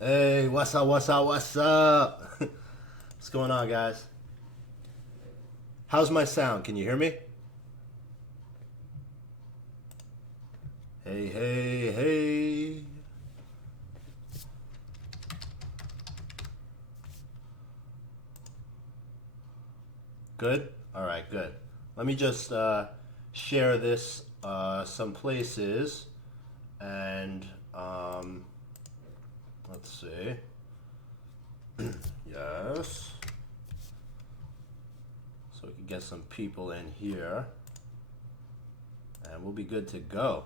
Hey, what's up, what's up, what's up? What's going on, guys? How's my sound? Can you hear me? Hey, hey, hey. Good? All right, good. Let me just share this some places and let's see. Yes. So we can get some people in here and we'll be good to go.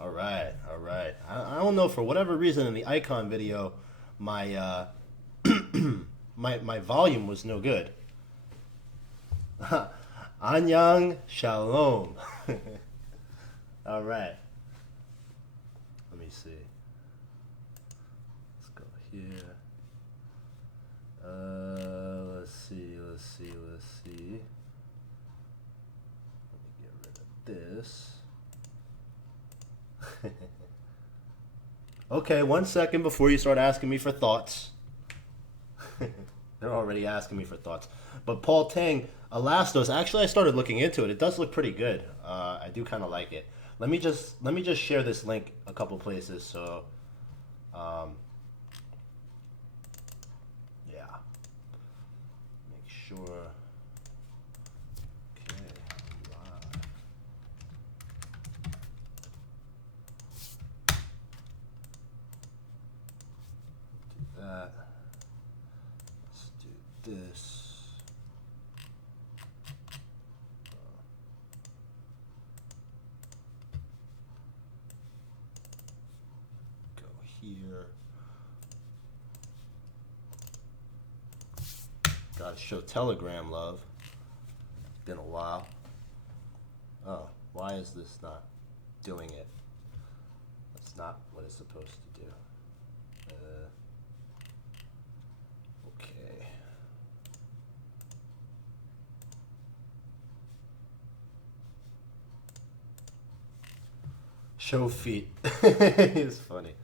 All right, all right. I don't know, for whatever reason in the icon video, my my volume was no good. Anyang Shalom. All right. Let me see. Let's go here. Let's see. Let me get rid of this. Okay, 1 second before you start asking me for thoughts. They're already asking me for thoughts. But Paul Tang, Elastos, actually I started looking into it. It does look pretty good. I do kind of like it. Let me just share this link a couple places. So, yeah, make sure. Okay, live. Do that. Let's do this. Go here. Gotta show Telegram love. It's been a while. Oh, why is this not doing it? That's not what it's supposed to do. Okay. Show feet. It's funny.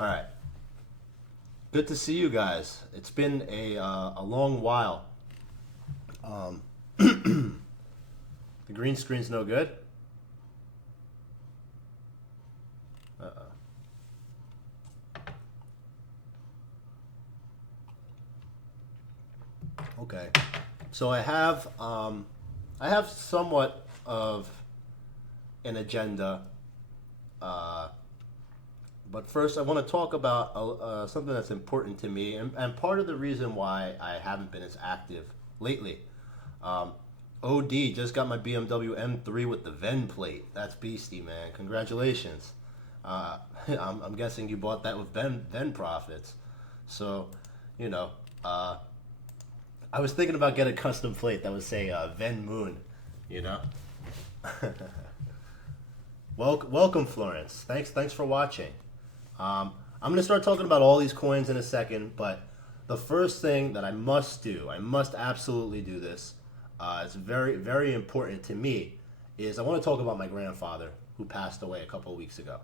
All right. Good to see you guys. It's been a long while. The green screen's no good. Uh-oh. Okay. So I have somewhat of an agenda. But first, I want to talk about something that's important to me, and part of the reason why I haven't been as active lately. OD just got my BMW M3 with the VEN plate. That's beastie, man. Congratulations. I'm guessing you bought that with VEN profits. So, you know, I was thinking about getting a custom plate that would say VEN Moon, you know? Welcome, Florence. Thanks for watching. I'm going to start talking about all these coins in a second, but the first thing that I must do, I must absolutely do this, it's very, very important to me, is I want to talk about my grandfather who passed away a couple of weeks ago.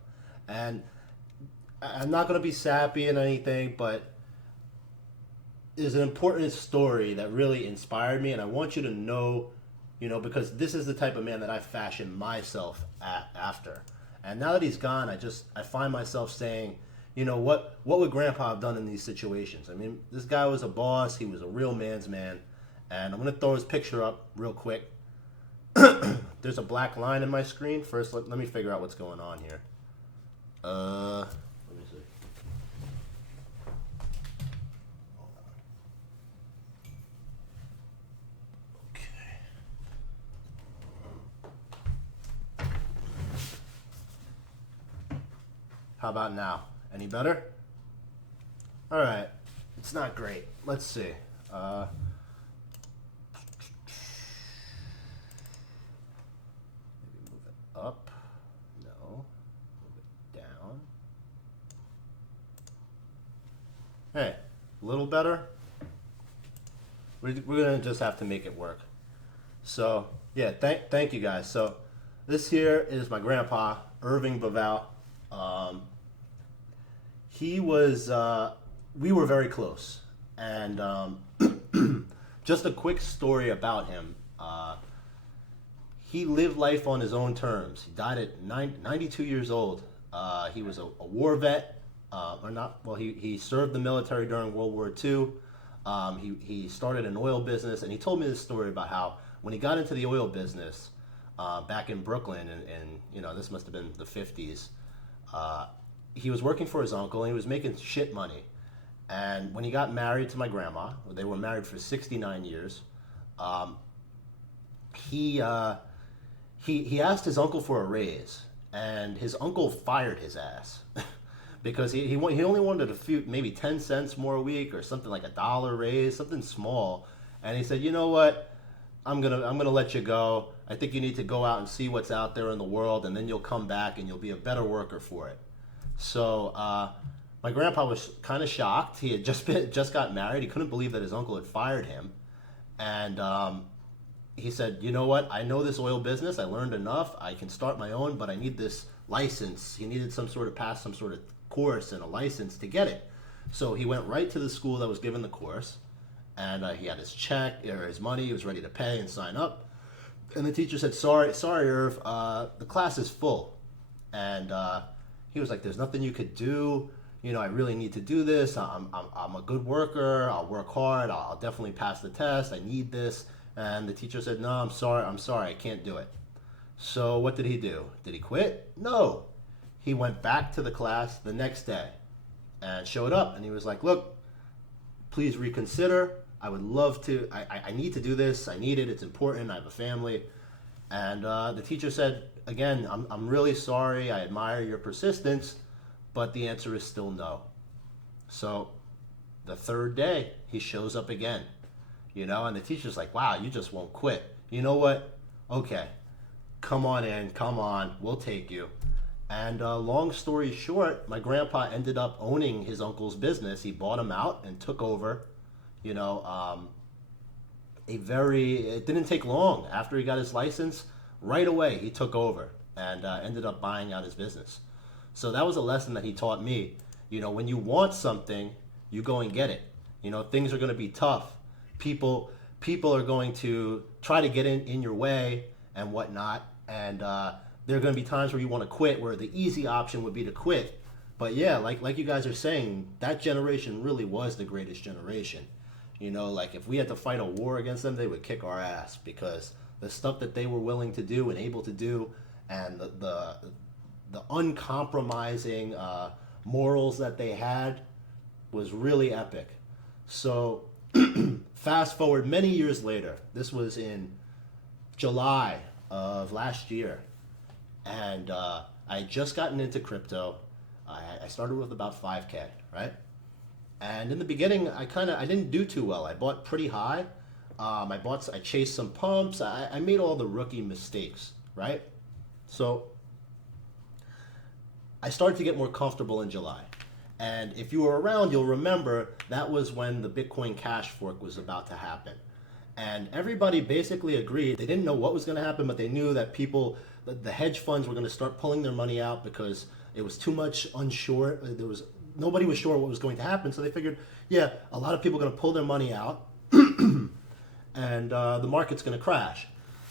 And I'm not going to be sappy and anything, but there's an important story that really inspired me, and I want you to know, you know, because this is the type of man that I fashioned myself after. And now that he's gone, I find myself saying, you know, what would Grandpa have done in these situations? I mean, this guy was a boss. He was a real man's man. And I'm going to throw his picture up real quick. There's a black line in my screen. First, let me figure out what's going on here. Let me see. Hold on. Okay. How about now? Any better? All right. It's not great. Let's see. Maybe move it up. No. Move it down. Hey, a little better. We're gonna just have to make it work. So yeah, thank you guys. So this here is my grandpa, Irving Baval. he was, we were very close. And just a quick story about him. He lived life on his own terms. He died at 92 years old. He was a war vet, or not, well, he served the military during World War II. He started an oil business, and he told me this story about how when he got into the oil business back in Brooklyn, and you know, this must have been the 50s, he was working for his uncle, and he was making shit money. And when he got married to my grandma, they were married for 69 years, he asked his uncle for a raise, and his uncle fired his ass. Because he only wanted a few, maybe 10 cents more a week or something, like $1 raise, something small. And he said, you know what, I'm gonna let you go. I think you need to go out and see what's out there in the world, and then you'll come back and you'll be a better worker for it. So my grandpa was kind of shocked. He had just got married. He couldn't believe that his uncle had fired him. And he said, you know what, I know this oil business. I learned enough. I can start my own, but I need this license. He needed some sort of pass some sort of course and a license to get it. So he went right to the school that was given the course, and he had his check or his money. He was ready to pay and sign up. And the teacher said, sorry, Irv, the class is full. And he was like, there's nothing you could do. You know, I really need to do this. I'm a good worker. I'll work hard. I'll definitely pass the test. I need this. And the teacher said, no, I'm sorry, I can't do it. So what did he do? Did he quit? No. He went back to the class the next day and showed up, and he was like, look, please reconsider. I would love to, I need to do this. I need it. It's important. I have a family. And the teacher said, again, I'm really sorry. I admire your persistence, but the answer is still no. So the third day, he shows up again, you know, and the teacher's like, wow, you just won't quit. You know what? Okay, come on in, come on, we'll take you. And long story short, my grandpa ended up owning his uncle's business. He bought him out and took over, you know, it didn't take long. After he got his license, right away he took over and ended up buying out his business. So that was a lesson that he taught me. You know, when you want something, you go and get it. You know, things are going to be tough. People are going to try to get in your way and whatnot. And there are going to be times where you want to quit, where the easy option would be to quit. But yeah, like you guys are saying, that generation really was the greatest generation. You know, like if we had to fight a war against them, they would kick our ass, because the stuff that they were willing to do and able to do, and the uncompromising morals that they had was really epic. So fast forward many years later, this was in July of last year, and I had just gotten into crypto. I started with about 5K, right? And in the beginning, I didn't do too well. I bought pretty high. I chased some pumps. I made all the rookie mistakes, right? So I started to get more comfortable in July. And if you were around, you'll remember that was when the Bitcoin Cash fork was about to happen. And everybody basically agreed. They didn't know what was going to happen, but they knew that the hedge funds were going to start pulling their money out because it was too much unsure. Nobody was sure what was going to happen. So they figured, yeah, a lot of people are going to pull their money out and the market's going to crash.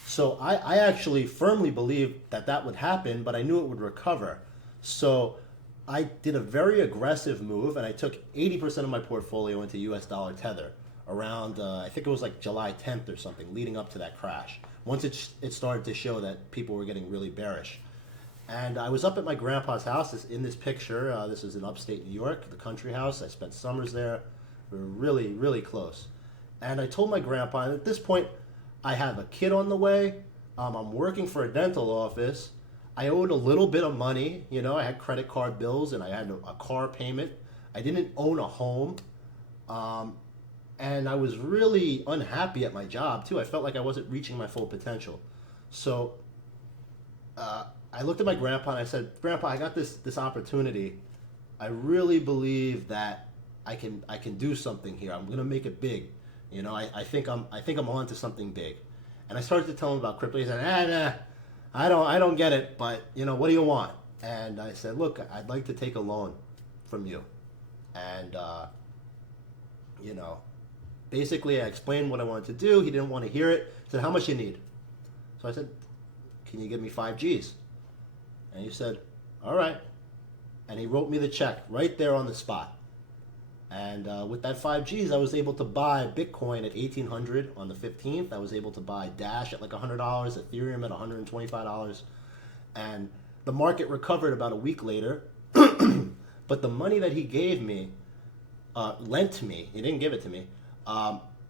So I actually firmly believed that would happen, but I knew it would recover. So I did a very aggressive move, and I took 80% of my portfolio into US dollar tether around, I think it was like July 10th or something, leading up to that crash. Once it started to show that people were getting really bearish. And I was up at my grandpa's house in this picture. This is in upstate New York, the country house. I spent summers there. We were really, really close. And I told my grandpa, and at this point, I have a kid on the way. I'm working for a dental office. I owed a little bit of money. You know, I had credit card bills, and I had a car payment. I didn't own a home. And I was really unhappy at my job, too. I felt like I wasn't reaching my full potential. So I looked at my grandpa and I said, Grandpa, I got this opportunity. I really believe that I can do something here. I'm gonna make it big. You know, I think I'm on to something big. And I started to tell him about crypto. He said, nah, I don't get it, but you know, what do you want? And I said, look, I'd like to take a loan from you. And, you know, basically I explained what I wanted to do. He didn't want to hear it. He said, how much you need? So I said, can you give me 5 G's? And he said, all right. And he wrote me the check right there on the spot. And with that 5 G's, I was able to buy Bitcoin at $1,800 on the 15th. I was able to buy Dash at like $100, Ethereum at $125. And the market recovered about a week later. But the money that he gave me, lent me, he didn't give it to me,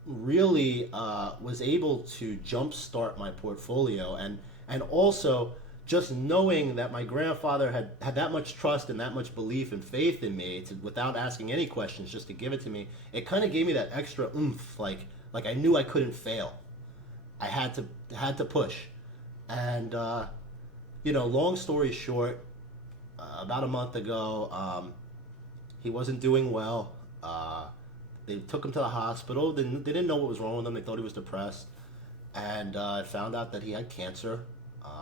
really was able to jumpstart my portfolio. And also, just knowing that my grandfather had that much trust and that much belief and faith in me, without asking any questions, just to give it to me, it kind of gave me that extra oomph, like I knew I couldn't fail. I had to push. And, you know, long story short, about a month ago, he wasn't doing well. They took him to the hospital. They didn't know what was wrong with him. They thought he was depressed. And I found out that he had cancer.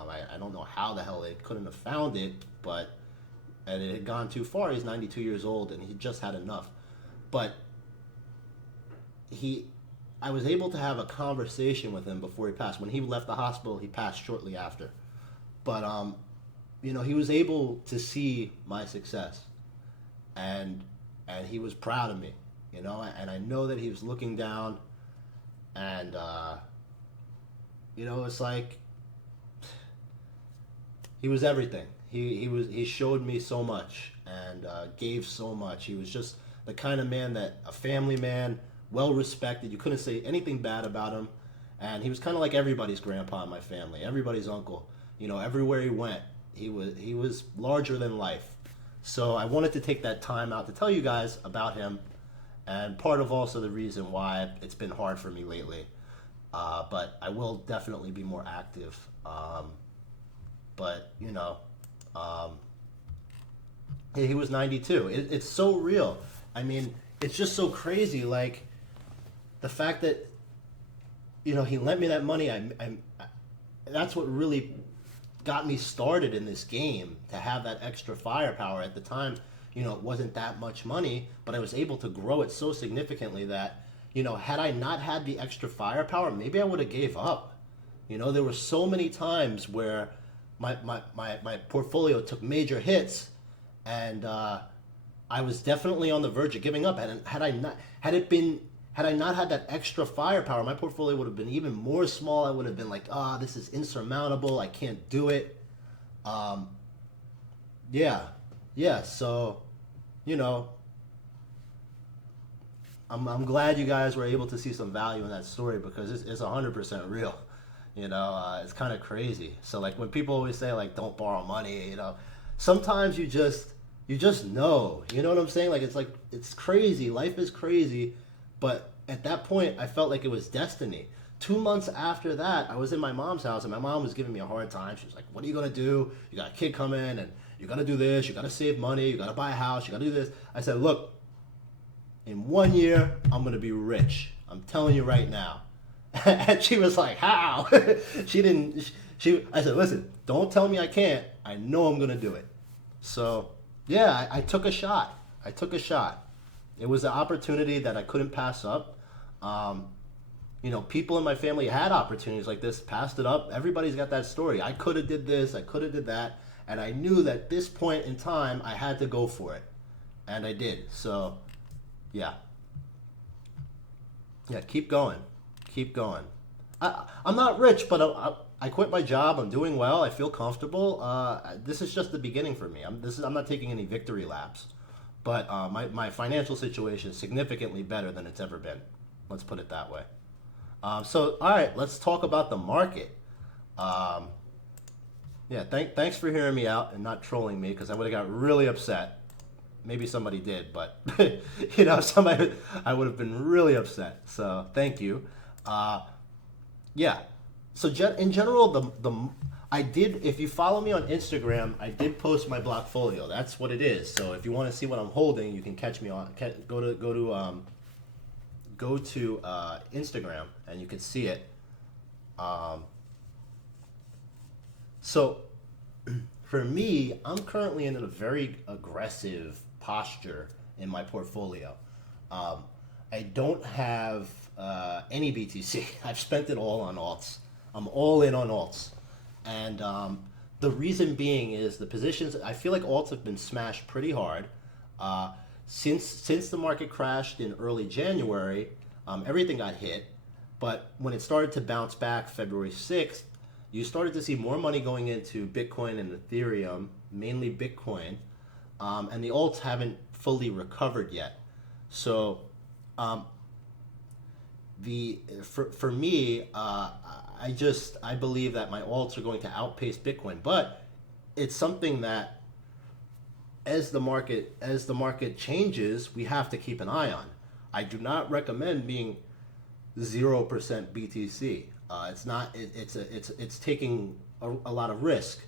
I don't know how the hell they couldn't have found it, and it had gone too far. He's 92 years old, and he just had enough. But I was able to have a conversation with him before he passed. When he left the hospital, he passed shortly after. But, you know, he was able to see my success, and he was proud of me, you know, and I know that he was looking down, and, you know, it's like, he was everything. He showed me so much and gave so much. He was just the kind of man that, a family man, well respected. You couldn't say anything bad about him. And he was kind of like everybody's grandpa in my family, everybody's uncle. You know, everywhere he went, he was larger than life. So I wanted to take that time out to tell you guys about him, and part of also the reason why it's been hard for me lately. But I will definitely be more active. But, you know, he was 92. It's so real. I mean, it's just so crazy. Like, the fact that, you know, he lent me that money, that's what really got me started in this game, to have that extra firepower. At the time, you know, it wasn't that much money, but I was able to grow it so significantly that, you know, had I not had the extra firepower, maybe I would have gave up. You know, there were so many times where my portfolio took major hits, and I was definitely on the verge of giving up. And had I not had that extra firepower, my portfolio would have been even more small. I would have been like, this is insurmountable. I can't do it. Yeah. So, you know, I'm glad you guys were able to see some value in that story, because it's 100% real. You know, it's kind of crazy. So, like, when people always say, like, don't borrow money, you know, sometimes you just know. You know what I'm saying? Like, it's crazy. Life is crazy. But at that point, I felt like it was destiny. 2 months after that, I was in my mom's house, and my mom was giving me a hard time. She was like, what are you going to do? You got a kid coming, and you got to do this. You got to save money. You got to buy a house. You got to do this. I said, look, in 1 year, I'm going to be rich. I'm telling you right now. And she was like, how? I said, listen, don't tell me I can't. I know I'm going to do it. So, yeah, I took a shot. It was an opportunity that I couldn't pass up. You know, people in my family had opportunities like this, passed it up. Everybody's got that story. I could have did this. I could have did that. And I knew that at this point in time, I had to go for it. And I did. So, yeah. Yeah, keep going. I'm not rich, but I quit my job. I'm doing well. I feel comfortable. This is just the beginning for me. I'm not taking any victory laps, but my financial situation is significantly better than it's ever been. Let's put it that way. So, all right, let's talk about the market. Yeah, thanks for hearing me out and not trolling me, because I would have got really upset. Maybe somebody did, but you know, I would have been really upset. So thank you. Yeah. So in general, I did. If you follow me on Instagram, I did post my Blockfolio. That's what it is. So if you want to see what I'm holding, you can catch me on. Go to Instagram, and you can see it. So for me, I'm currently in a very aggressive posture in my portfolio. Um, I don't have any BTC. I've spent it all on alts. I'm all in on alts. And the reason being is the positions, I feel like alts have been smashed pretty hard. Uh, since the market crashed in early January, everything got hit. But when it started to bounce back February 6th, you started to see more money going into Bitcoin and Ethereum, mainly Bitcoin, and the alts haven't fully recovered yet. So um, for me, I believe that my alts are going to outpace Bitcoin, but it's something that as the market changes, we have to keep an eye on. I do not recommend being 0% BTC. It's not. It's taking a lot of risk,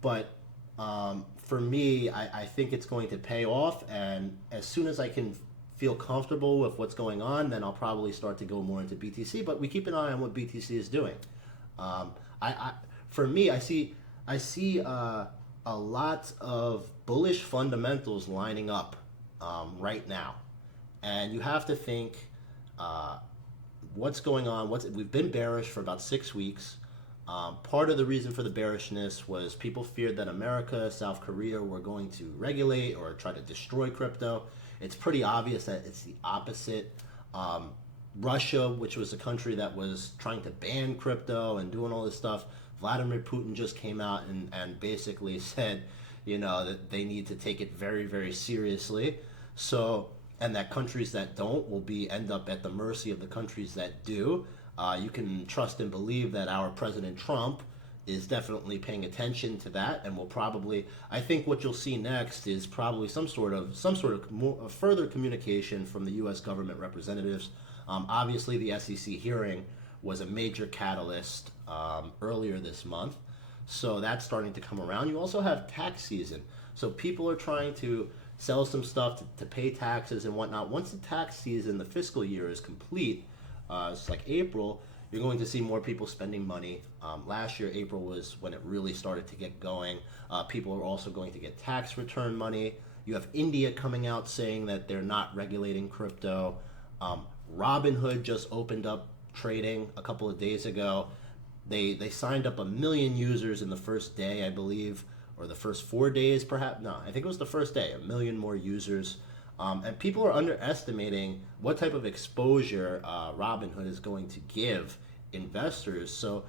but for me, I think it's going to pay off. And as soon as I can feel comfortable with what's going on, then I'll probably start to go more into BTC. But we keep an eye on what BTC is doing. For me, I see a lot of bullish fundamentals lining up right now, and you have to think. What's going on? We've been bearish for about 6 weeks. Part of the reason for the bearishness was people feared that America, South Korea were going to regulate or try to destroy crypto. It's pretty obvious that it's the opposite. Russia, which was a country that was trying to ban crypto and doing all this stuff, Vladimir Putin just came out and basically said, that they need to take it very, very seriously. So, and that countries that don't will end up at the mercy of the countries that do. You can trust and believe that our President Trump is definitely paying attention to that, and will probably. I think what you'll see next is probably some sort of further communication from the U.S. government representatives. Obviously, the SEC hearing was a major catalyst earlier this month, so that's starting to come around. You also have tax season, so people are trying to sell some stuff to pay taxes and whatnot. Once the tax season, the fiscal year is complete, it's like April, you're going to see more people spending money. Last year, April was when it really started to get going. People are also going to get tax return money. You have India coming out saying that they're not regulating crypto. Robinhood just opened up trading a couple of days ago. They signed up 1 million users in the first day, I believe, or the first 4 days, perhaps. No, I think it was the first day. 1 million more users, and people are underestimating what type of exposure Robinhood is going to give investors. So,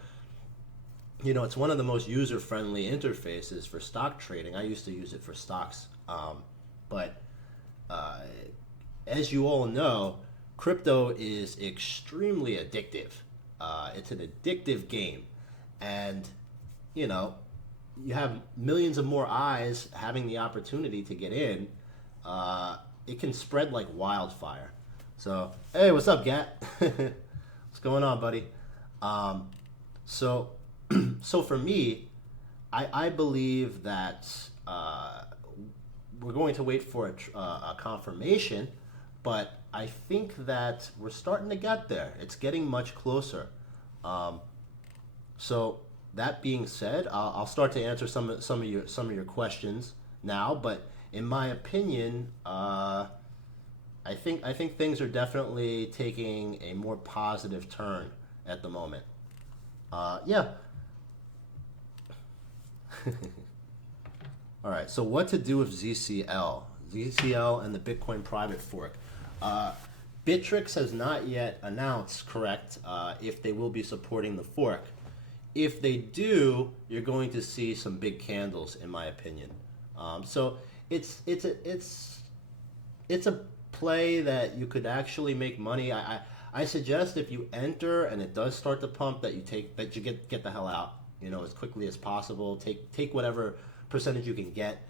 it's one of the most user-friendly interfaces for stock trading. I used to use it for stocks, but as you all know, crypto is extremely addictive. It's an addictive game, and you have millions of more eyes having the opportunity to get in. It can spread like wildfire. So, hey, what's up, Gat? What's going on, buddy? So for me, I believe that we're going to wait for a confirmation, but I think that we're starting to get there. It's getting much closer. So that being said, I'll start to answer some of your questions now. But in my opinion, I think things are definitely taking a more positive turn at the moment. Yeah. All right. So what to do with ZCL? ZCL and the Bitcoin private fork. Bittrex has not yet announced, correct, if they will be supporting the fork. If they do, you're going to see some big candles, in my opinion. So it's a play that you could actually make money. I suggest if you enter and it does start to pump, that you get the hell out, as quickly as possible. Take whatever percentage you can get.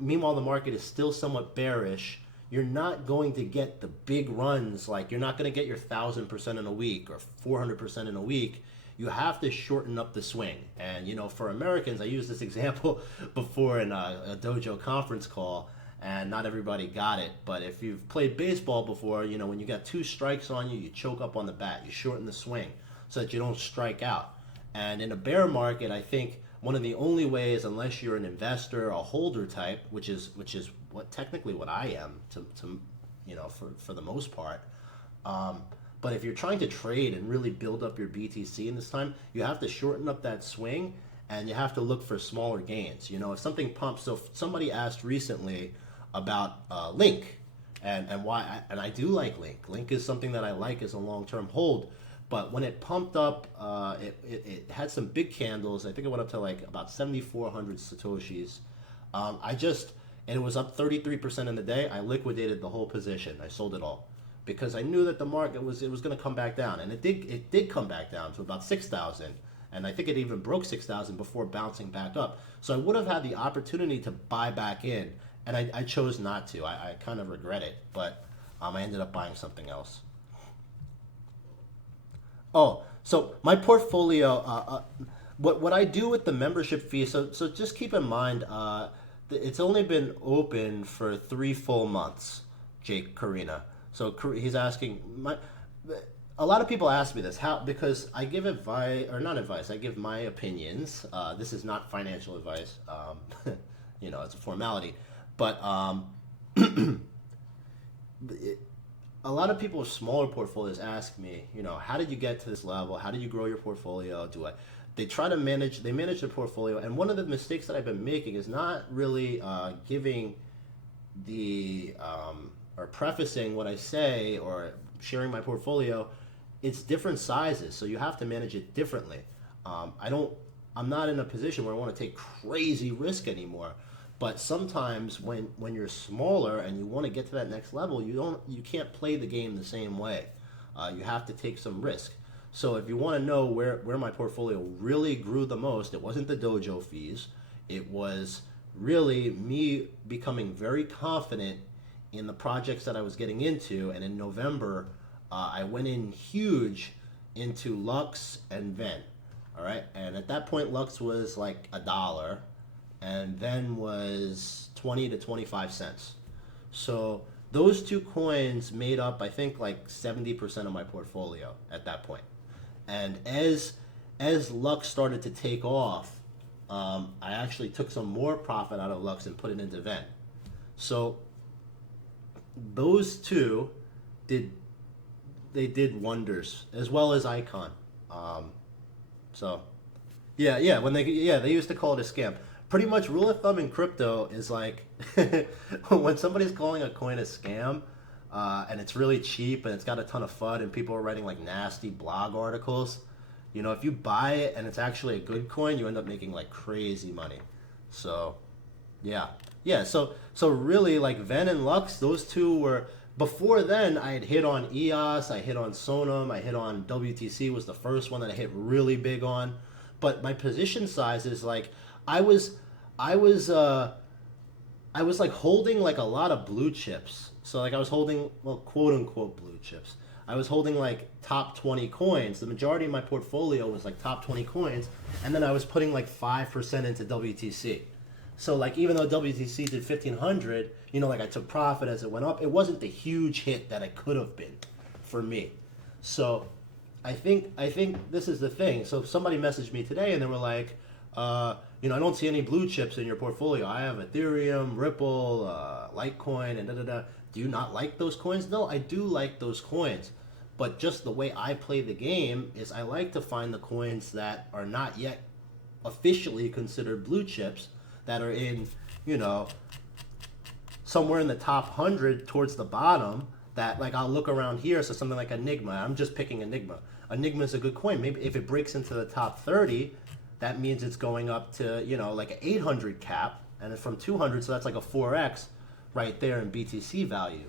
Meanwhile, the market is still somewhat bearish. You're not going to get the big runs. Like, you're not going to get your 1,000% in a week or 400% in a week. You have to shorten up the swing. And, for Americans, I used this example before in a dojo conference call, and not everybody got it. But if you've played baseball before, when you got 2 strikes on you, you choke up on the bat. You shorten the swing so that you don't strike out. And in a bear market, I think one of the only ways, unless you're an investor, a holder type, which is technically what I am to you know, for the most part. But if you're trying to trade and really build up your BTC in this time, you have to shorten up that swing and you have to look for smaller gains. You know, if something pumps, so somebody asked recently about Link and why, and I do like Link. Link is something that I like as a long-term hold, but when it pumped up, it had some big candles. I think it went up to like about 7,400 Satoshis. And it was up 33% in the day. I liquidated the whole position. I sold it all because I knew that the market was going to come back down, and it did come back down to about 6,000, and I think it even broke 6,000 before bouncing back up. So I would have had the opportunity to buy back in, and I chose not to. I kind of regret it, but I ended up buying something else. Oh, so my portfolio, what I do with the membership fee. So just keep in mind, it's only been open for 3 full months, Jake Karina. So he's asking a lot of people ask me this because I give advice, or not advice, I give my opinions. This is not financial advice. You know, it's a formality, but a lot of people with smaller portfolios ask me, you know, how did you get to this level? How did you grow your portfolio? They try to manage their portfolio, and one of the mistakes that I've been making is not really giving the or prefacing what I say or sharing my portfolio. It's different sizes, so you have to manage it differently. I'm not in a position where I want to take crazy risk anymore. But sometimes when you're smaller and you want to get to that next level, you can't play the game the same way. You have to take some risk. So if you want to know where my portfolio really grew the most, it wasn't the dojo fees. It was really me becoming very confident in the projects that I was getting into. And in November, I went in huge into Lux and Ven. All right. And at that point, Lux was like $1. And then was 20 to 25 cents. So those two coins made up, I think, like 70% of my portfolio at that point. And as Lux started to take off, I actually took some more profit out of Lux and put it into Ven. So those two did wonders, as well as Icon. So yeah, they used to call it a scam. Pretty much rule of thumb in crypto is like when somebody's calling a coin a scam and it's really cheap and it's got a ton of FUD and people are writing like nasty blog articles, you know, if you buy it and it's actually a good coin, you end up making like crazy money. So yeah. So really like Ven and Lux, those two were, before then I had hit on EOS, I hit on Sonam, I hit on WTC was the first one that I hit really big on. But my position size is like I was like holding like a lot of blue chips. So like I was holding, well, quote unquote blue chips. I was holding like top 20 coins. The majority of my portfolio was like top 20 coins. And then I was putting like 5% into WTC. So like even though WTC did 1,500, you know, like I took profit as it went up. It wasn't the huge hit that it could have been for me. So I think this is the thing. So somebody messaged me today and they were like, you know, I don't see any blue chips in your portfolio. I have Ethereum, Ripple, Litecoin, and da-da-da. Do you not like those coins? No, I do like those coins. But just the way I play the game is I like to find the coins that are not yet officially considered blue chips, that are in, you know, somewhere in the top 100 towards the bottom, that like I'll look around here. So something like Enigma. I'm just picking Enigma. Enigma is a good coin. Maybe if it breaks into the top 30, that means it's going up to, you know, like an 800 cap, and it's from 200, so that's like a 4x right there in BTC value.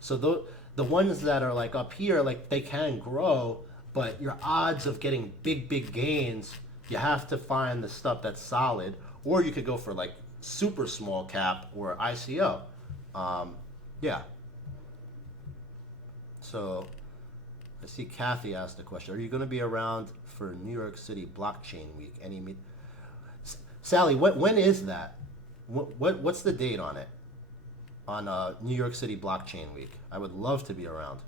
So the ones that are like up here, like they can grow, but your odds of getting big gains, you have to find the stuff that's solid, or you could go for like super small cap or ICO. Yeah. So I see Kathy asked the question: are you going to be around for New York City Blockchain Week? Sally, when is that? What's the date on it? On New York City Blockchain Week. I would love to be around.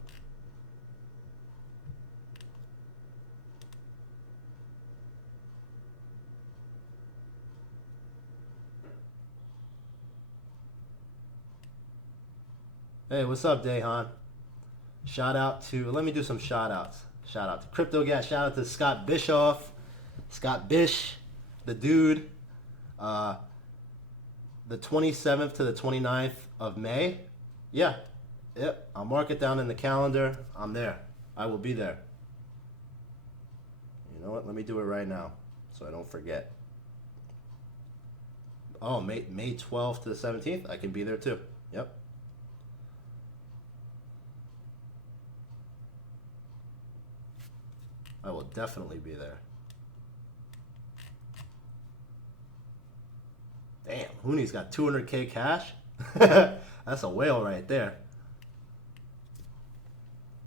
Hey, what's up, Dehan? Shout out to, let me do some shout outs. Shout out to Crypto Gas. Shout out to Scott Bischoff. Scott Bish, the dude. The 27th to the 29th of May. Yeah. Yep. I'll mark it down in the calendar. I'm there. I will be there. You know what? Let me do it right now so I don't forget. Oh, May 12th to the 17th. I can be there too. Yep. I will definitely be there. Damn, Hooney's got 200K cash. That's a whale right there.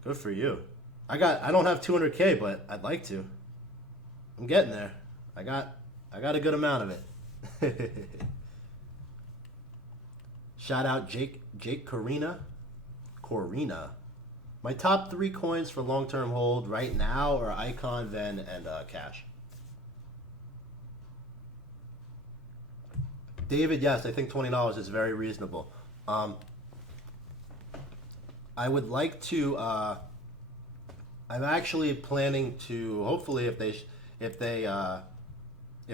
Good for you. I don't have 200K, but I'd like to. I'm getting there. I got a good amount of it. Shout out Jake Corina. My top 3 coins for long-term hold right now are Icon, Ven, and Cash. David, yes, I think $20 is very reasonable. I would like to. I'm actually planning to. Hopefully, if they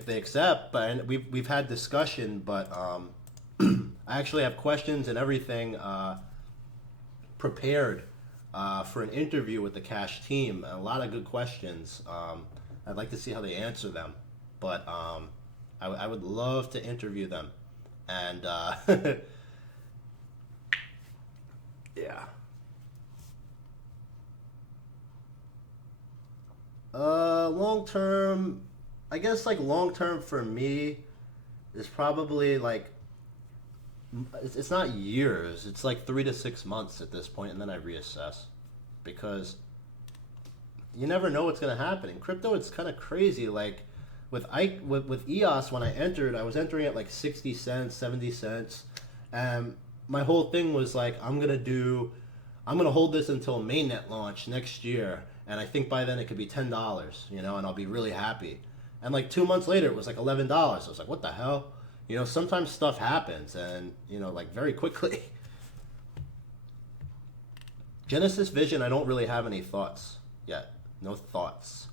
accept, but we've had discussion, but I actually have questions and everything prepared for an interview with the Cash team. A lot of good questions. I'd like to see how they answer them, but I would love to interview them, and yeah. Long term, I guess like long term for me is probably like it's not years. It's like 3 to 6 months at this point, and then I reassess because you never know what's gonna happen in crypto. It's kind of crazy. Like with EOS, when I entered, I was entering at like 60 cents, 70 cents, and my whole thing was like I'm gonna hold this until mainnet launch next year. And I think by then it could be $10, and I'll be really happy. And like 2 months later, it was like $11. I was like, what the hell? Sometimes stuff happens and, like very quickly. Genesis Vision, I don't really have any thoughts yet. No thoughts.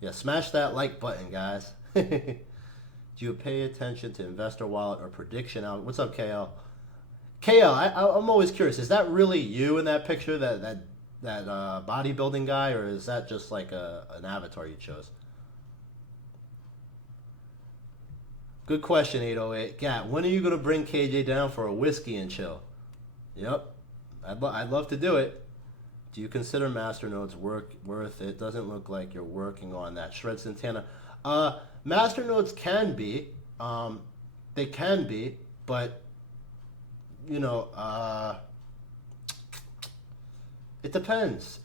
Yeah, smash that like button, guys. Do you pay attention to Investor Wallet or Prediction Out? What's up, KL? KL, I'm always curious. Is that really you in that picture, that bodybuilding guy, or is that just like an avatar you chose? Good question, 808. Gat, when are you going to bring KJ down for a whiskey and chill? Yep, I'd love to do it. Do you consider masternodes worth it? Doesn't look like you're working on that. Shred Santana. Masternodes can be. They can be, but it depends.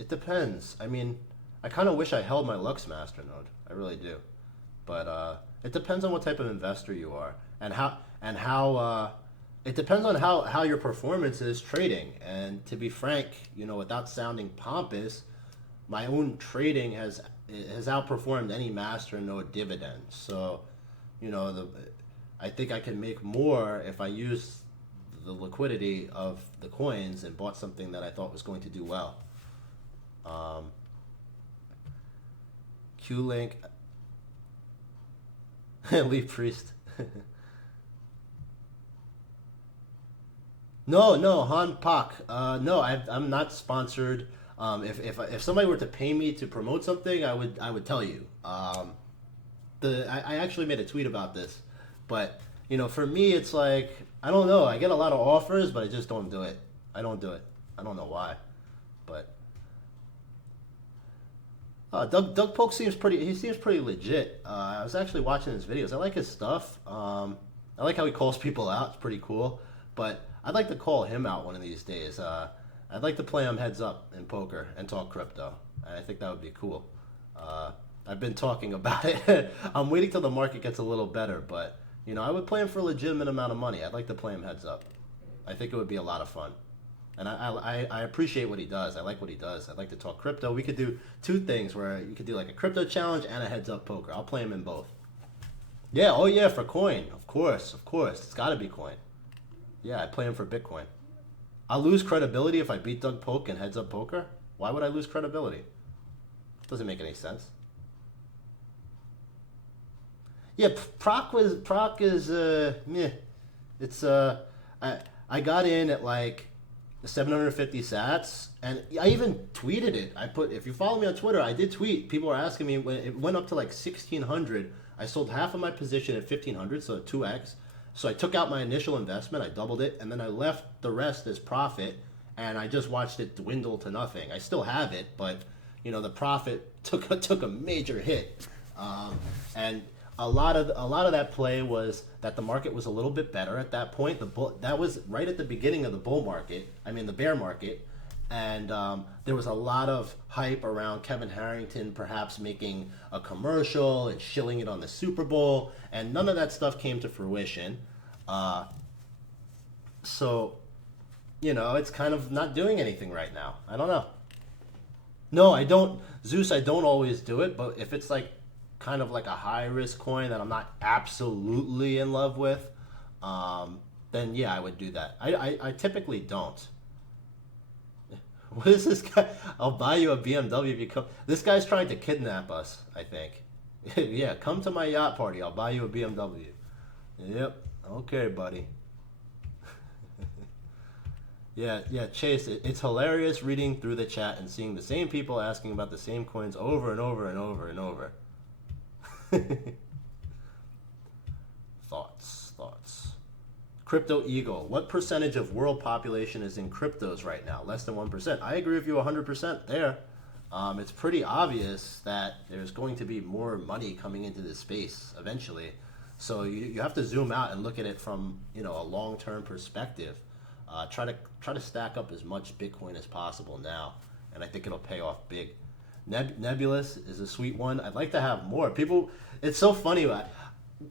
I mean, I kind of wish I held my Lux Masternode. I really do. But it depends on what type of investor you are and how it depends on how your performance is trading. And to be frank, without sounding pompous, my own trading has outperformed any Masternode dividend. So, I think I can make more if I use the liquidity of the coins and bought something that I thought was going to do well. Q-Link, Lee Priest. No, Han Pak. No, I'm not sponsored. If somebody were to pay me to promote something, I would tell you. I actually made a tweet about this, but for me, it's like I don't know. I get a lot of offers, but I just don't do it. I don't do it. I don't know why, but Doug Polk seems pretty legit. I was actually watching his videos. I like his stuff. I like how he calls people out. It's pretty cool. But I'd like to call him out one of these days. I'd like to play him heads up in poker and talk crypto. I think that would be cool. I've been talking about it. I'm waiting till the market gets a little better, but I would play him for a legitimate amount of money. I'd like to play him heads up. I think it would be a lot of fun. And I appreciate what he does. I like what he does. I'd like to talk crypto. We could do two things where you could do like a crypto challenge and a heads up poker. I'll play him in both. Yeah, oh yeah, for coin. Of course. It's got to be coin. Yeah, I'd play him for Bitcoin. I'll lose credibility if I beat Doug Polk in heads up poker. Why would I lose credibility? Doesn't make any sense. Yeah, Proc is meh. It's I got in at like 750 sats, and I even tweeted it. I put, if you follow me on Twitter, I did tweet. People were asking me when it went up to like 1600. I sold half of my position at 1500, so 2x. So I took out my initial investment, I doubled it, and then I left the rest as profit, and I just watched it dwindle to nothing. I still have it, but you know the profit took a major hit, and a lot of that play was that the market was a little bit better at that point. That was right at the beginning of the bull market. I mean the bear market, and there was a lot of hype around Kevin Harrington perhaps making a commercial and shilling it on the Super Bowl, and none of that stuff came to fruition. So, you know, it's kind of not doing anything right now. I don't know. No, I don't. Zeus, I don't always do it, but if it's like kind of like a high risk coin that I'm not absolutely in love with, then yeah, I would do that. I typically don't. What is this guy? I'll buy you a BMW if you come. This guy's trying to kidnap us, I think. Yeah, come to my yacht party. I'll buy you a BMW. Yep. Okay, buddy. Yeah, Chase, it's hilarious reading through the chat and seeing the same people asking about the same coins over and over and over and over. Thoughts. Crypto Eagle, what percentage of world population is in cryptos right now? Less than 1%. I agree with you 100% there. It's pretty obvious that there's going to be more money coming into this space eventually. So you have to zoom out and look at it from, you know, a long-term perspective. Try to stack up as much Bitcoin as possible now, and I think it'll pay off big. Nebulous is a sweet one. I'd like to have more people. It's so funny.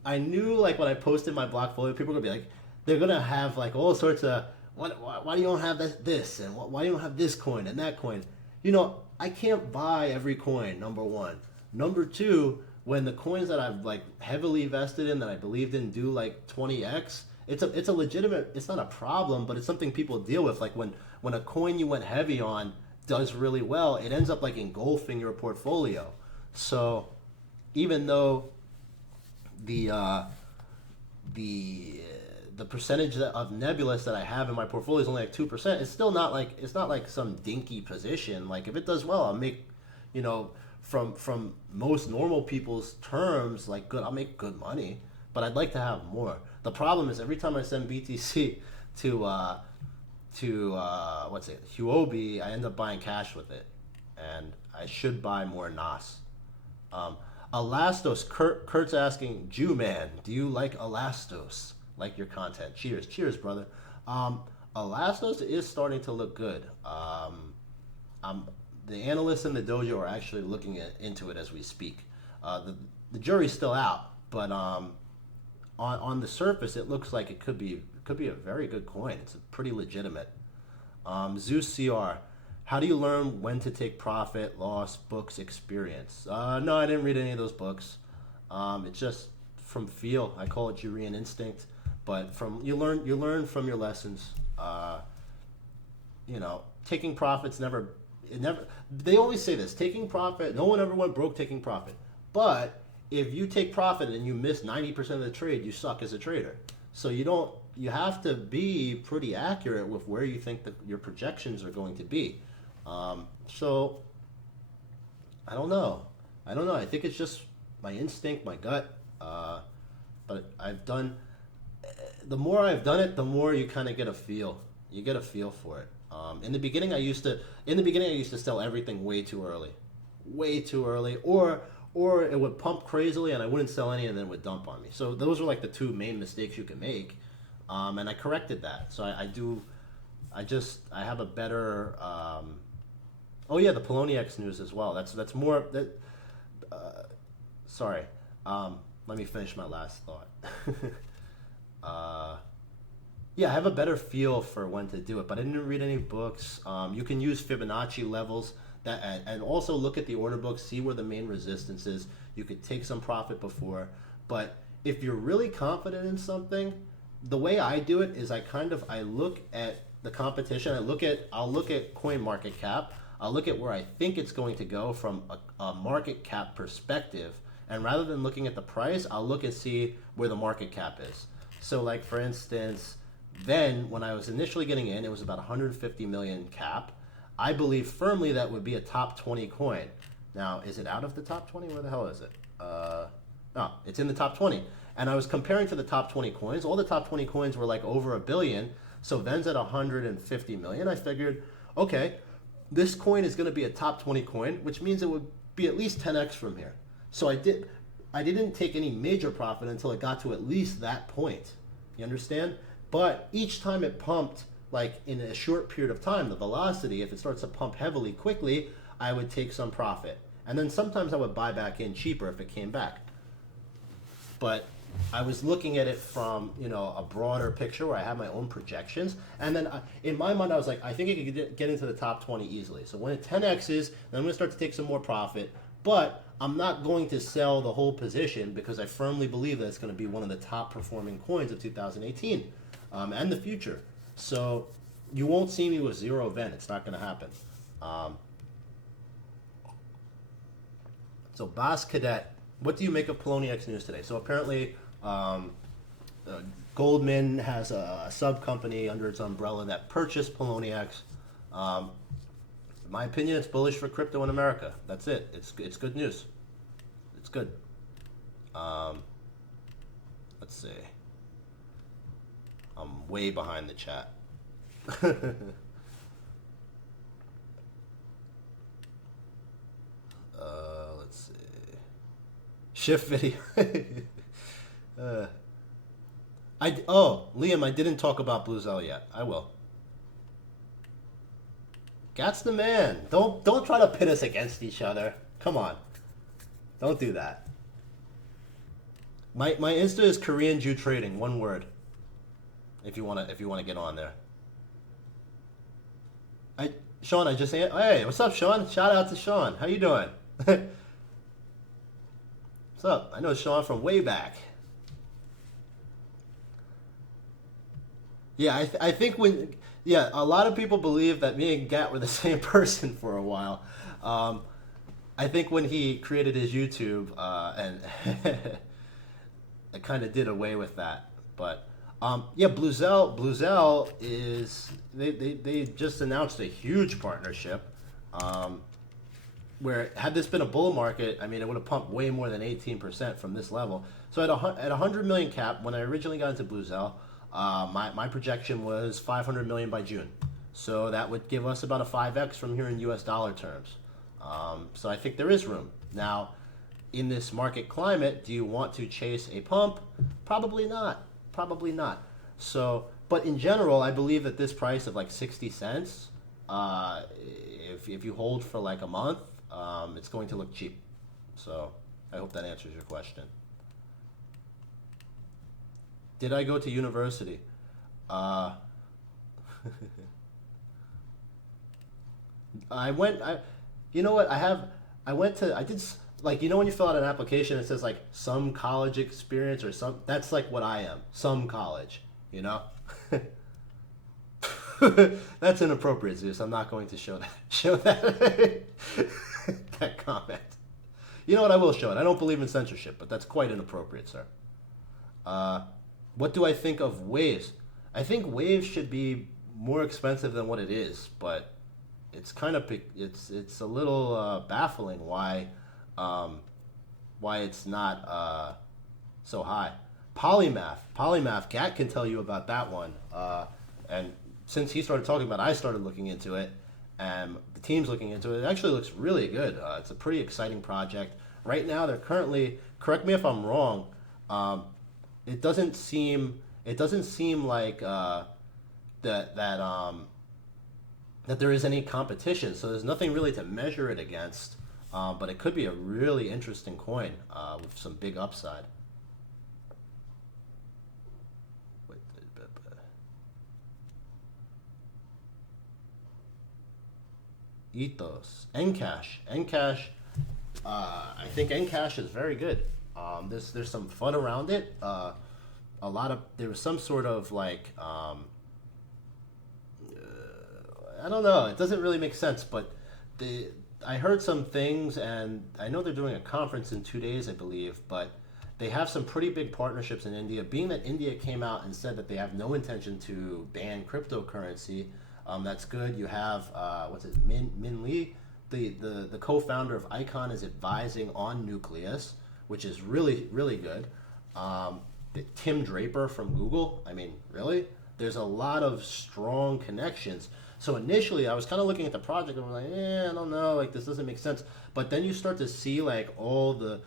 I knew like when I posted my Blockfolio, people were gonna be like, they're gonna have like all sorts of why do you don't have this and why do you don't have this coin and that coin? You know, I can't buy every coin. Number one. Number two, when the coins that I've like heavily invested in that I believed in do like 20x, it's a legitimate. It's not a problem, but it's something people deal with. Like when a coin you went heavy on does really well, it ends up like engulfing your portfolio. So even though the percentage of Nebulous that I have in my portfolio is only like 2%, it's still not like, it's not like some dinky position. Like if it does well, I'll make, you know, from most normal people's terms, like good, I'll make good money, but I'd like to have more. The problem is every time I send BTC to what's it, Huobi, I end up buying cash with it, and I should buy more NAS. Elastos, Kurt's asking, Jew man, do you like Elastos? Like your content. Cheers, brother. Elastos is starting to look good. The analysts in the dojo are actually looking into it as we speak. The jury's still out, but on the surface, it looks like it could be a very good coin. It's pretty legitimate. Zeus CR, how do you learn when to take profit, loss, books, experience? No, I didn't read any of those books. It's just from feel. I call it Jurean instinct. But you learn from your lessons. You know, taking profits never. They always say this: taking profit. No one ever went broke taking profit. But if you take profit and you miss 90% of the trade, you suck as a trader. So you have to be pretty accurate with where you think that your projections are going to be. So I don't know. I think it's just my instinct, my gut. But the more I've done it, the more you kind of get a feel. You get a feel for it. In the beginning, I used to sell everything way too early, or it would pump crazily and I wouldn't sell any and then it would dump on me. So those are like the two main mistakes you can make, and I corrected that. So I have a better. Oh yeah, the Poloniex news as well. That's more that. Sorry. Let me finish my last thought. Yeah, I have a better feel for when to do it, but I didn't read any books. You can use Fibonacci levels and also look at the order book, see where the main resistance is. You could take some profit before, but if you're really confident in something, the way I do it is I look at the competition. I'll look at coin market cap. I'll look at where I think it's going to go from a market cap perspective. And rather than looking at the price, I'll look and see where the market cap is. So like for instance, then when I was initially getting in, it was about 150 million cap. I believe firmly that would be a top 20 coin. Now, is it out of the top 20? Where the hell is it? No, it's in the top 20. And I was comparing to the top 20 coins. All the top 20 coins were like over $1 billion. So Ven's at 150 million. I figured, okay, this coin is going to be a top 20 coin, which means it would be at least 10x from here. So I didn't take any major profit until it got to at least that point. You understand? But each time it pumped, like in a short period of time, the velocity, if it starts to pump heavily quickly, I would take some profit. And then sometimes I would buy back in cheaper if it came back. But I was looking at it from, you know, a broader picture where I had my own projections. And then in my mind, I was like, I think it could get into the top 20 easily. So when it 10x's, then I'm going to start to take some more profit. But I'm not going to sell the whole position because I firmly believe that it's going to be one of the top performing coins of 2018 and the future. So you won't see me with zero Ven. It's not going to happen. So Boss Cadet, what do you make of Poloniex news today? So apparently Goldman has a sub-company under its umbrella that purchased Poloniex. In my opinion, it's bullish for crypto in America. That's it. It's good news. It's good. Let's see. I'm way behind the chat. Let's see. Shift video. Liam, I didn't talk about Bluezelle yet. I will. Gat's the man. Don't try to pit us against each other. Come on. Don't do that. My Insta is Korean Jew Trading, one word. If you wanna get on there. Sean, I just hey, what's up, Sean? Shout out to Sean. How you doing? What's up? I know Sean from way back. Yeah, I think a lot of people believe that me and Gat were the same person for a while. I think when he created his YouTube, and it kind of did away with that. But yeah, Bluezelle is they just announced a huge partnership. Where had this been a bull market, I mean, it would have pumped way more than 18% from this level. So at 100 million cap, when I originally got into Bluezelle, my projection was 500 million by June. So that would give us about a 5x from here in US dollar terms. So I think there is room. Now, in this market climate, do you want to chase a pump? Probably not. Probably not. So, but in general, I believe that this price of like 60 cents, if you hold for like a month, it's going to look cheap. So I hope that answers your question. Did I go to university? You know what? I did, like, you know when you fill out an application, it says like some college experience or some, that's like what I am. Some college, you know? That's inappropriate, Zeus. I'm not going to show that that comment. You know what? I will show it. I don't believe in censorship, but that's quite inappropriate, sir. What do I think of Waves? I think Waves should be more expensive than what it is, but it's kind of it's a little baffling why it's not so high. Polymath. Gat can tell you about that one. And since he started talking about it, I started looking into it, and the team's looking into it. It actually looks really good. It's a pretty exciting project. Right now, they're currently, correct me if I'm wrong, it doesn't seem like that there is any competition. So there's nothing really to measure it against. But it could be a really interesting coin with some big upside. Ethos. Ncash. I think Ncash is very good. There's some fun around it. There was some sort of like I don't know. It doesn't really make sense, but the I heard some things, and I know they're doing a conference in 2 days, I believe, but they have some pretty big partnerships in India. Being that India came out and said that they have no intention to ban cryptocurrency, that's good. You have what's it, Min Lee, the co-founder of Icon, is advising on Nucleus, which is really good. Tim Draper from Google. I mean, really, there's a lot of strong connections. So initially, I was kind of looking at the project and I was like, I don't know, like this doesn't make sense. But then you start to see like all the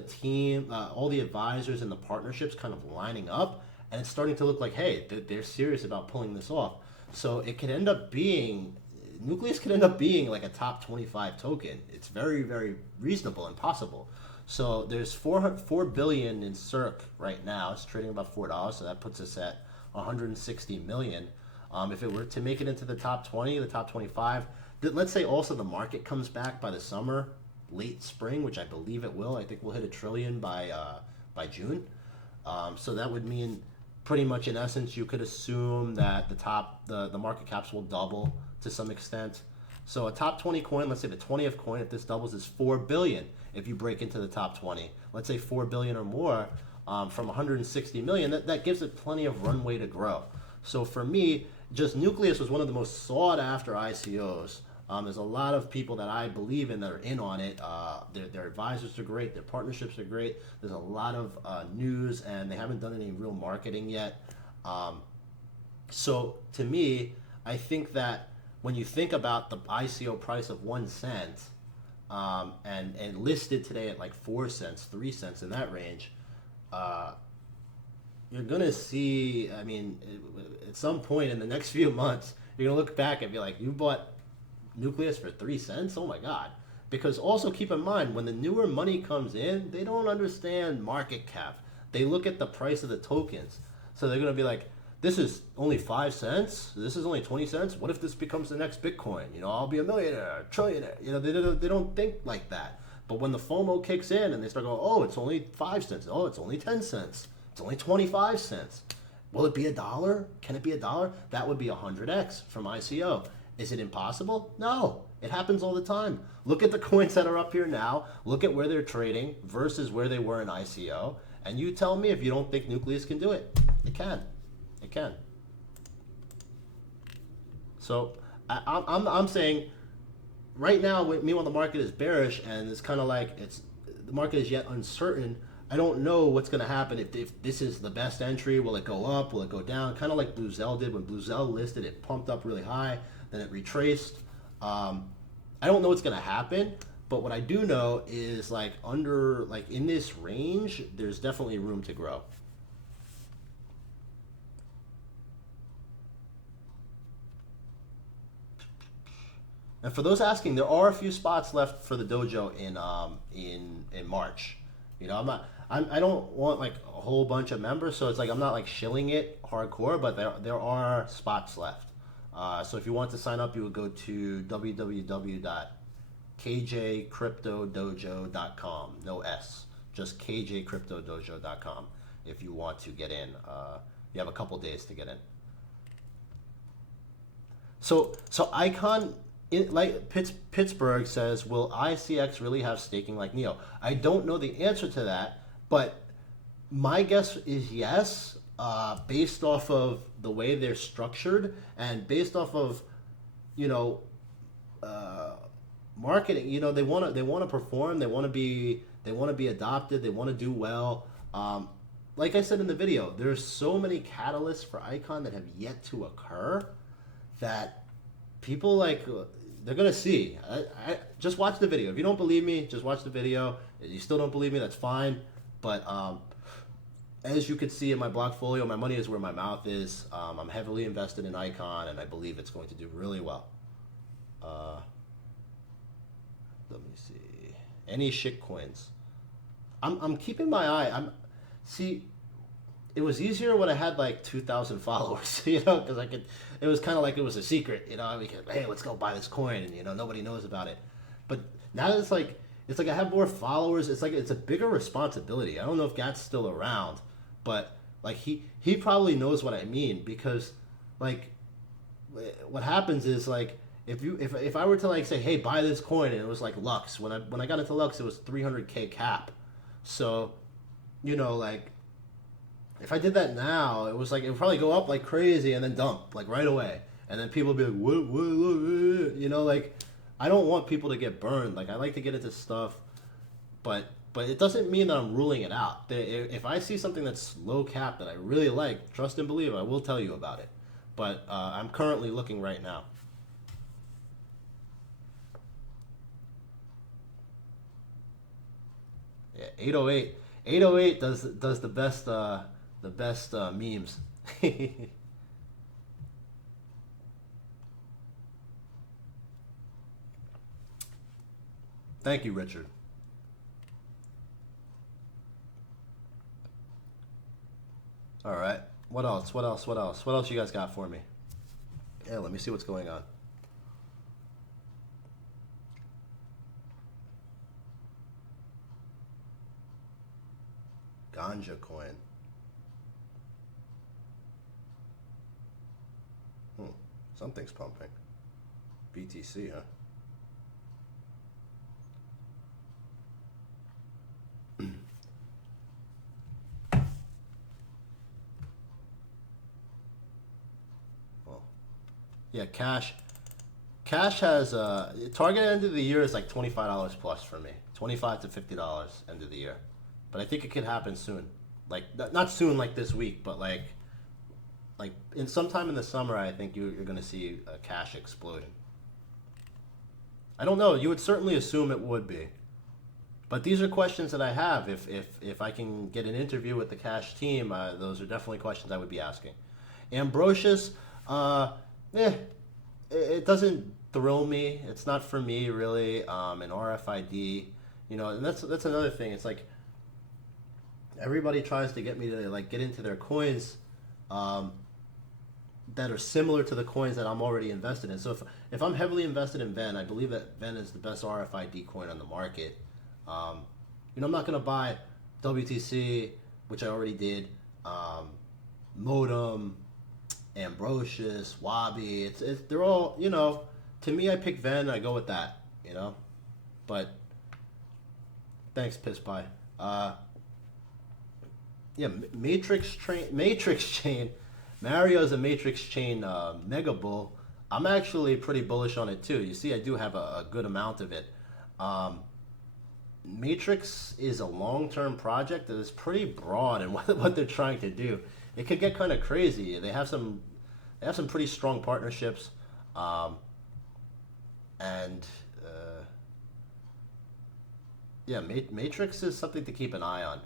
team, all the advisors and the partnerships kind of lining up, and it's starting to look like, hey, they're serious about pulling this off. So it could end up being, Nucleus could end up being like a top 25 token. It's very reasonable and possible. So there's 4 billion in Circ right now. It's trading about $4, so that puts us at 160 million. If it were to make it into the top 20, the top 25, let's say also the market comes back by the summer, late spring, which I believe it will. I think we'll hit $1 trillion by June. So that would mean pretty much in essence you could assume that the market caps will double to some extent. So a top 20 coin, let's say the 20th coin, if this doubles, is 4 billion. If you break into the top 20, let's say 4 billion or more from 160 million, that gives it plenty of runway to grow. So for me, just Nucleus was one of the most sought after ICOs. There's a lot of people that I believe in that are in on it. Their advisors are great. Their partnerships are great. There's a lot of news, and they haven't done any real marketing yet. So to me, I think that when you think about the ICO price of 1 cent and listed today at like 4 cents, 3 cents, in that range, you're going to see, I mean, at some point in the next few months, you're going to look back and be like, you bought Nucleus for 3 cents? Oh my God. Because also keep in mind, when the newer money comes in, they don't understand market cap. They look at the price of the tokens. So they're going to be like, this is only 5 cents. This is only 20 cents. What if this becomes the next Bitcoin? You know, I'll be a millionaire, a trillionaire. You know, they don't think like that. But when the FOMO kicks in and they start going, oh, it's only 5 cents. Oh, it's only 10 cents. It's only 25 cents. Will it be $1? Can it be $1? That would be 100x from ICO. Is it impossible? No. It happens all the time. Look at the coins that are up here now. Look at where they're trading versus where they were in ICO. And you tell me if you don't think Nucleus can do it. It can. It can. So I'm saying right now, meanwhile the market is bearish and it's kind of like the market is yet uncertain. I don't know what's going to happen if this is the best entry. Will it go up? Will it go down? Kind of like Bluezelle did. When Bluezelle listed, it pumped up really high, then it retraced. I don't know what's going to happen, but what I do know is like in this range, there's definitely room to grow. And for those asking, there are a few spots left for the dojo in March. You know, I don't want like a whole bunch of members, so it's like I'm not like shilling it hardcore, but there are spots left. So if you want to sign up, you would go to www.kjcryptodojo.com. No S, just kjcryptodojo.com. If you want to get in, you have a couple days to get in. So Icon. Like Pittsburgh says, will ICX really have staking like Neo? I don't know the answer to that, but my guess is yes, based off of the way they're structured and based off of, you know, marketing. You know, they want to perform, they want to be adopted, they want to do well. Like I said in the video, there's so many catalysts for Icon that have yet to occur that people like. They're going to see. I just watch the video. If you don't believe me, just watch the video. If you still don't believe me, that's fine. But as you can see in my Blockfolio, my money is where my mouth is. I'm heavily invested in Icon, and I believe it's going to do really well. Let me see. Any shit coins. I'm keeping my eye. It was easier when I had like 2,000 followers, you know, because it was kind of like it was a secret, you know, hey, let's go buy this coin, and, you know, nobody knows about it. But now it's like I have more followers. It's like it's a bigger responsibility. I don't know if Gat's still around, but like he probably knows what I mean, because like what happens is like if I were to like say, hey, buy this coin, and it was like Lux. When I got into Lux, it was 300K cap. So, like if I did that now, it was like it would probably go up like crazy and then dump like right away, and then people would be like, what, like I don't want people to get burned. Like I like to get into stuff, but it doesn't mean that I'm ruling it out. If I see something that's low cap that I really like, trust and believe, I will tell you about it. But I'm currently looking right now. Yeah, 808. 808 does the best memes. Thank you, Richard. All right. What else? What else? What else? What else you guys got for me? Yeah, let me see what's going on. Ganja coin. Something's pumping. BTC, huh? Well, yeah, Cash. Cash has target end of the year is like $25 plus for me. $25 to $50 end of the year, but I think it could happen soon. Like not soon, like this week, but like in sometime in the summer. I think you're going to see a Cash explosion. I don't know. You would certainly assume it would be, but these are questions that I have. If I can get an interview with the Cash team, those are definitely questions I would be asking. Ambrosius, it doesn't thrill me. It's not for me really. An RFID, and that's another thing. It's like everybody tries to get me to like get into their coins that are similar to the coins that I'm already invested in. So if I'm heavily invested in Ven, I believe that Ven is the best RFID coin on the market. I'm not going to buy WTC, which I already did, Modem, Ambrosius, Wabi. They're all, to me, I pick Ven, I go with that, But thanks, Piss Pie. Yeah, Matrix Chain. Mario's a Matrix Chain Mega Bull. I'm actually pretty bullish on it too. You see, I do have a good amount of it. Matrix is a long-term project that is pretty broad in what they're trying to do. It could get kind of crazy. They have some pretty strong partnerships, and yeah, Matrix is something to keep an eye on.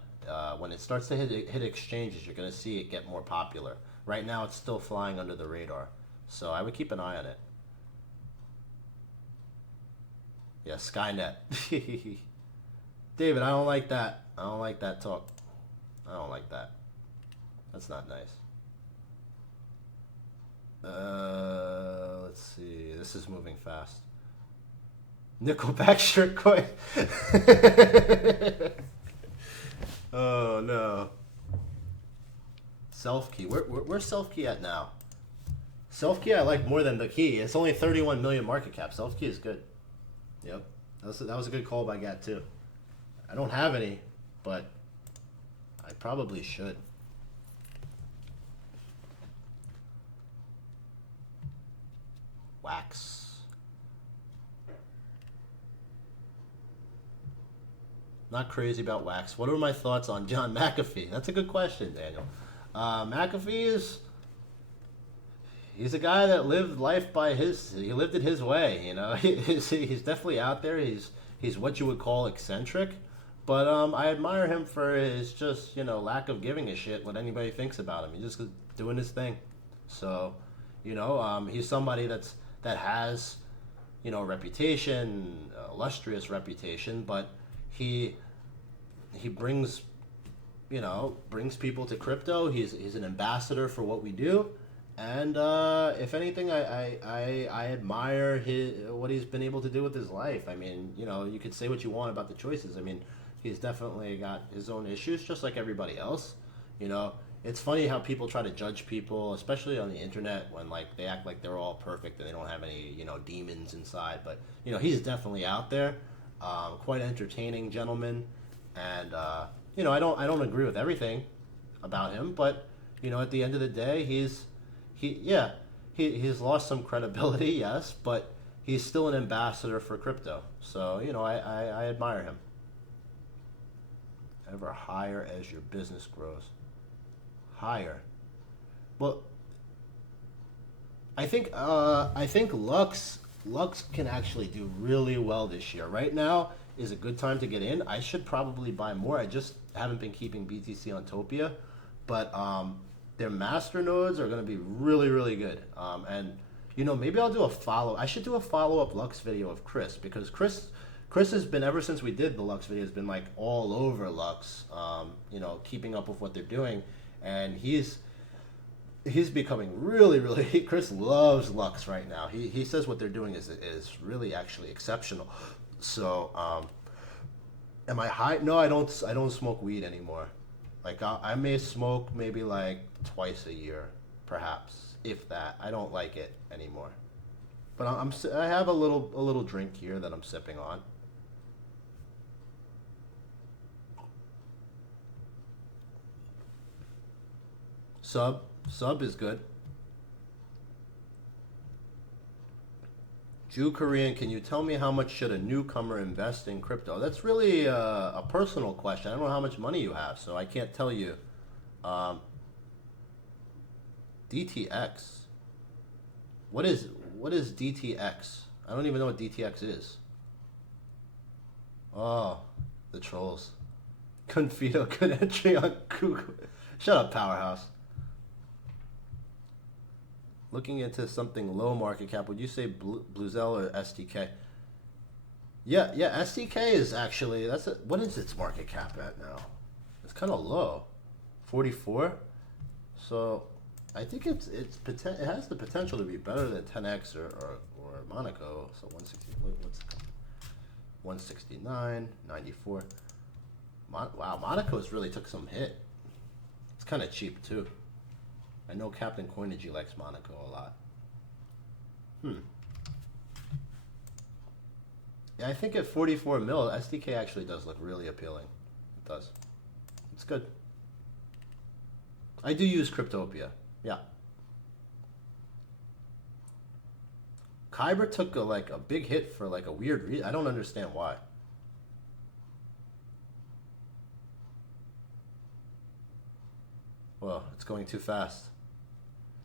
When it starts to hit exchanges, you're going to see it get more popular. Right now, it's still flying under the radar, so I would keep an eye on it. Yeah, Skynet. David, I don't like that. I don't like that talk. I don't like that. That's not nice. Let's see. This is moving fast. Nickelback shirt coin. Oh no. Self key. Where's self key at now? Self key I like more than the key. It's only 31 million market cap. Self key is good. Yep. That was a good call by Gat too. I don't have any, but I probably should. Wax. Not crazy about Wax. What are my thoughts on John McAfee? That's a good question, Daniel. McAfee he's a guy that lived life he lived it his way, he's definitely out there. He's what you would call eccentric, but I admire him for his just, lack of giving a shit what anybody thinks about him. He's just doing his thing. So, he's somebody that has, a reputation, illustrious reputation, but he brings brings people to crypto. He's an ambassador for what we do, and if anything, I admire what he's been able to do with his life. I mean, you could say what you want about the choices. I mean, he's definitely got his own issues, just like everybody else. it's funny how people try to judge people, especially on the internet, when like they act like they're all perfect and they don't have any, demons inside. But he's definitely out there. Quite entertaining gentleman, and I don't agree with everything about him, but at the end of the day, he's lost some credibility, yes, but he's still an ambassador for crypto. So I admire him. Ever higher as your business grows. Higher. Well, I think Lux can actually do really well this year. Right now is a good time to get in. I should probably buy more. I just haven't been keeping BTC on Topia, but their master nodes are going to be really really good. And maybe I'll do a follow. I should do a follow up Lux video of Chris, because Chris has been, ever since we did the Lux video, has been like all over Lux, keeping up with what they're doing, and he's becoming really, really. Chris loves Lux right now. He says what they're doing is really actually exceptional. So, am I high? No, I don't smoke weed anymore. Like I may smoke maybe like twice a year, perhaps, if that. I don't like it anymore. But I have a little drink here that I'm sipping on. Sub is good. Jew Korean, can you tell me how much should a newcomer invest in crypto? That's really a personal question. I don't know how much money you have, so I can't tell you. DTX. What is DTX? I don't even know what DTX is. Oh, the trolls. Confito, good entry on Google. Shut up, Powerhouse. Looking into something low market cap, would you say Bluezelle or STK? Yeah, STK is actually, what is its market cap at now? It's kind of low, 44. So I think it has the potential to be better than 10x or Monaco. So 160, what's it called? 169, 94. Wow, Monaco's really took some hit. It's kind of cheap too. I know Captain Coinage likes Monaco a lot. Yeah, I think at 44 mil, SDK actually does look really appealing. It does. It's good. I do use Cryptopia. Yeah. Kyber took a big hit for like a weird reason. I don't understand why. Well, it's going too fast.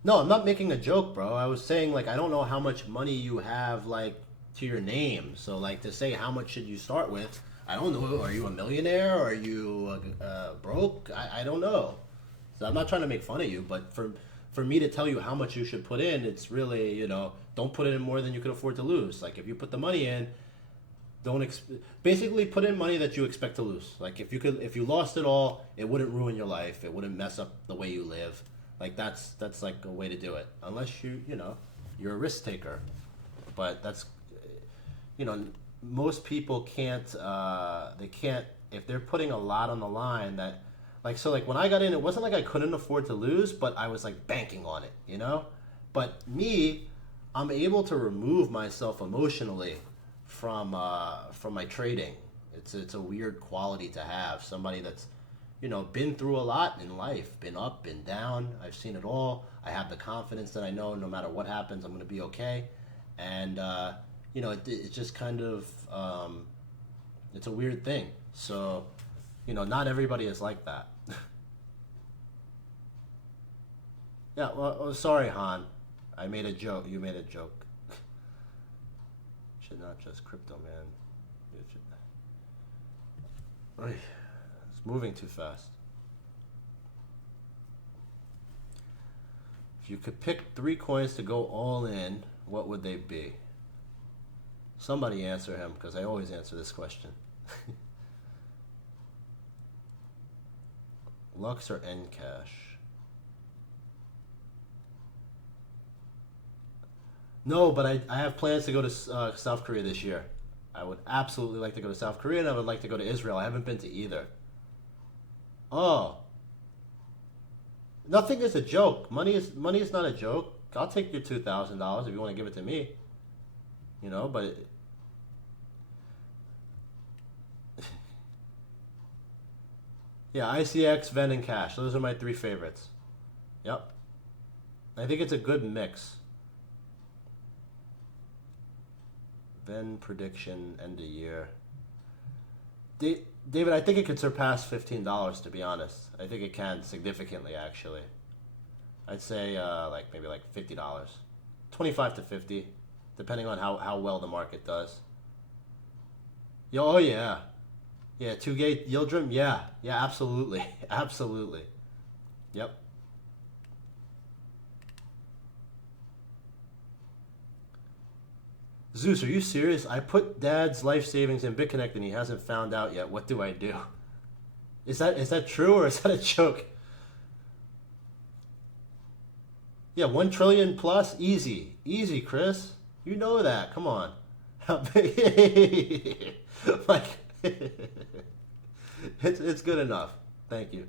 No, I'm not making a joke, bro. I was saying, like, I don't know how much money you have, like, to your name. So, like, to say how much should you start with, I don't know. Are you a millionaire? Are you broke? I don't know. So I'm not trying to make fun of you, but for me to tell you how much you should put in, it's really, don't put in more than you can afford to lose. Like, if you put the money in, basically put in money that you expect to lose. Like, if you lost it all, it wouldn't ruin your life. It wouldn't mess up the way you live. Like, that's like a way to do it, unless you're a risk taker. But that's, most people can't, if they're putting a lot on the line, that, like, so like when I got in, it wasn't like I couldn't afford to lose, but I was like banking on it, But me, I'm able to remove myself emotionally from my trading. It's a weird quality to have. Somebody that's been through a lot in life, been up, been down. I've seen it all. I have the confidence that I know no matter what happens, I'm going to be okay. And, it's just kind of, it's a weird thing. So, not everybody is like that. Yeah, well, sorry, Han. I made a joke. You made a joke. Should not just crypto, man. It's moving too fast. If you could pick 3 coins to go all in, what would they be? Somebody answer him, because I always answer this question. Lux or Ncash? No, but I have plans to go to South Korea this year. I would absolutely like to go to South Korea, and I would like to go to Israel. I haven't been to either. Oh. Nothing is a joke. Money is not a joke. I'll take your $2,000 if you want to give it to me. You know, but yeah, ICX, Ven, and Cash. Those are my three favorites. Yep. I think it's a good mix. Ven prediction end of year. David, I think it could surpass $15. To be honest, I think it can significantly. Actually, I'd say like maybe like $50, 25 to 50, depending on how well the market does. Yo, oh yeah, yeah, two gate yield dream. Yeah, yeah, absolutely, absolutely. Yep. Zeus, are you serious? I put Dad's life savings in BitConnect and he hasn't found out yet. What do I do? Is that true or is that a joke? Yeah, 1 trillion plus, easy, easy, Chris. You know that. Come on. Like, it's good enough. Thank you.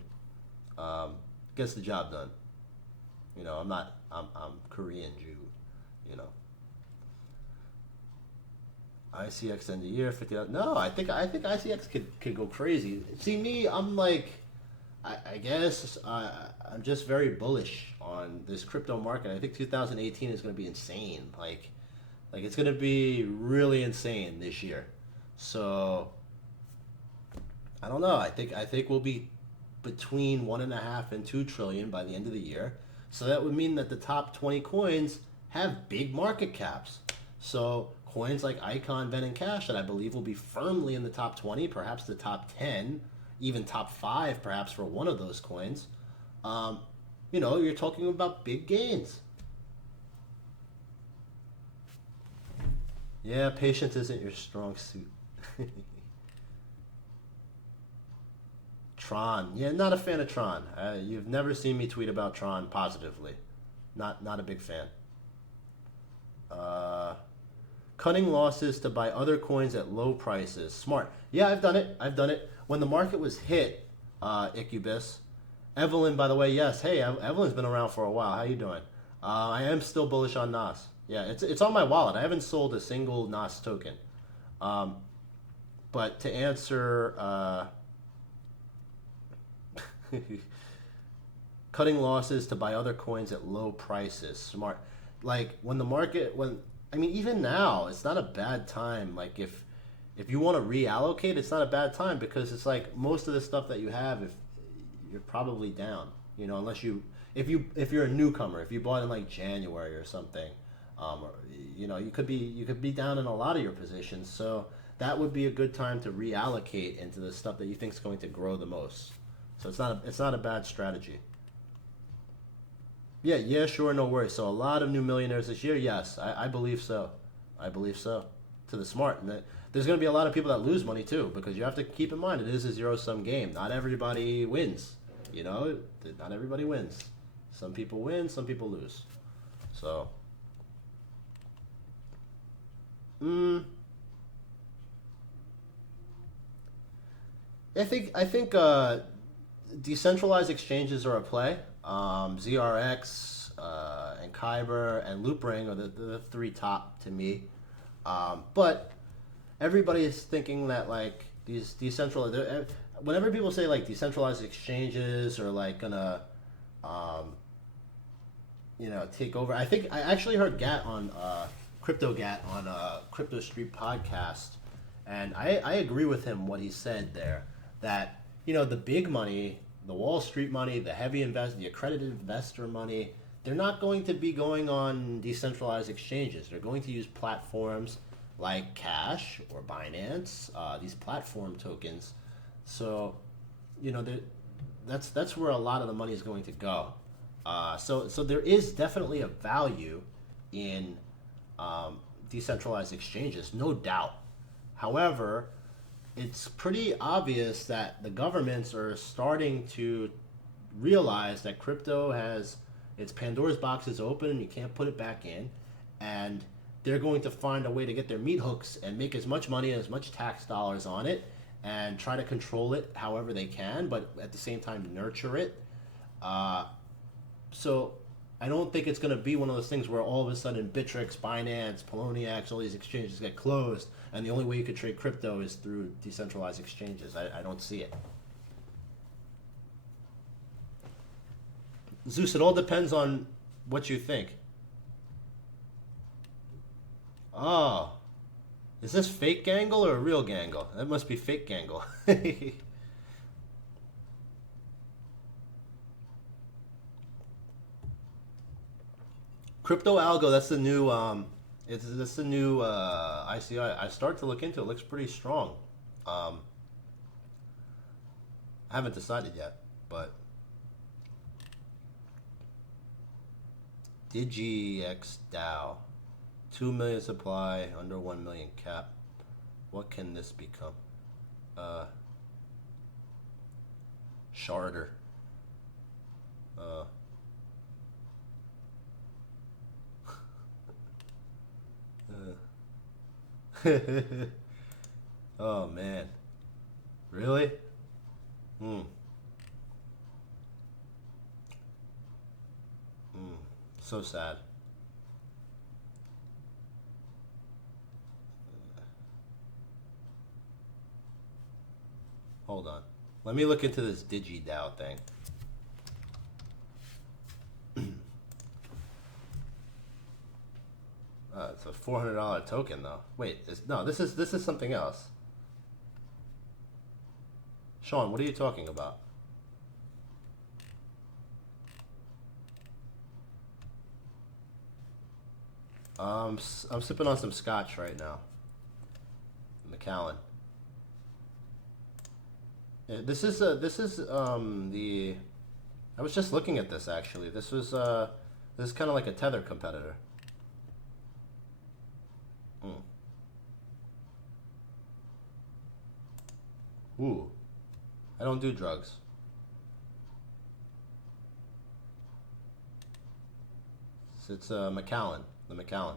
Gets the job done. You know, I'm Korean Jew. You know. ICX end of year 50. No, I think ICX could go crazy. See me, I'm like, I guess I'm just very bullish on this crypto market. I think 2018 is going to be insane. Like it's going to be really insane this year. So I don't know. I think we'll be between 1.5 and 2 trillion by the end of the year. So that would mean that the top 20 coins have big market caps. So coins like Icon, Ven, and Cash that I believe will be firmly in the top 20, perhaps the top 10, even top 5 perhaps for one of those coins. Um, you're talking about big gains. Yeah, patience isn't your strong suit. Tron. Yeah, not a fan of Tron. You've never seen me tweet about Tron positively. Not a big fan. Uh, Cutting losses to buy other coins at low prices. Smart. Yeah, I've done it. I've done it. When the market was hit, Incubus. Evelyn, by the way, yes. Hey, Evelyn's been around for a while. How you doing? I am still bullish on Nas. Yeah, it's on my wallet. I haven't sold a single Nas token. Um, but to answer, cutting losses to buy other coins at low prices. Smart. Like when the market, when I mean, even now, it's not a bad time. Like if you want to reallocate, it's not a bad time because it's like most of the stuff that you have, if you're probably down, unless if you're a newcomer, if you bought in like January or something, or, you could be down in a lot of your positions. So that would be a good time to reallocate into the stuff that you think is going to grow the most. So it's not a bad strategy. Yeah, yeah, sure, no worries. So a lot of new millionaires this year. Yes, I believe so. I believe so. To the smart, and there's going to be a lot of people that lose money too, because you have to keep in mind it is a zero sum game. Not everybody wins. Not everybody wins. Some people win, some people lose. So, mm, I think decentralized exchanges are a play. ZRX and Kyber and Loopring are the three top to me. But everybody is thinking that like these decentralized. Whenever people say like decentralized exchanges are like gonna, um, take over. I think I actually heard Gat on Crypto Gat on Crypto Street podcast, and I agree with him what he said there that the big money, the Wall Street money, the accredited investor money, they're not going to be going on decentralized exchanges. They're going to use platforms like Cash or Binance, these platform tokens. So, you know, that's where a lot of the money is going to go. So there is definitely a value in decentralized exchanges, no doubt. However, it's pretty obvious that the governments are starting to realize that crypto has its Pandora's box is open and you can't put it back in, and they're going to find a way to get their meat hooks and make as much money and as much tax dollars on it and try to control it however they can, but at the same time nurture it. So I don't think it's going to be one of those things where all of a sudden Bittrex, Binance, Poloniex, all these exchanges get closed, and the only way you could trade crypto is through decentralized exchanges. I don't see it. Zeus, it all depends on what you think. Oh, is this fake Gangle or a real Gangle? That must be fake Gangle. Crypto Algo, that's the new that's the new ICI. I started to look into it. It looks pretty strong. I haven't decided yet, but DigiX DAO, 2 million supply, under 1 million cap. What can this become? Sharder. Oh man, really? Hmm. So sad. Hold on. Let me look into this DigiDAO thing. It's a $400 token though. Wait, no, this is something else. Sean, what are you talking about? I'm sipping on some scotch right now. Macallan. Yeah, this is the. I was just looking at this actually. This is kind of like a Tether competitor. Ooh, I don't do drugs. It's Macallan, the Macallan,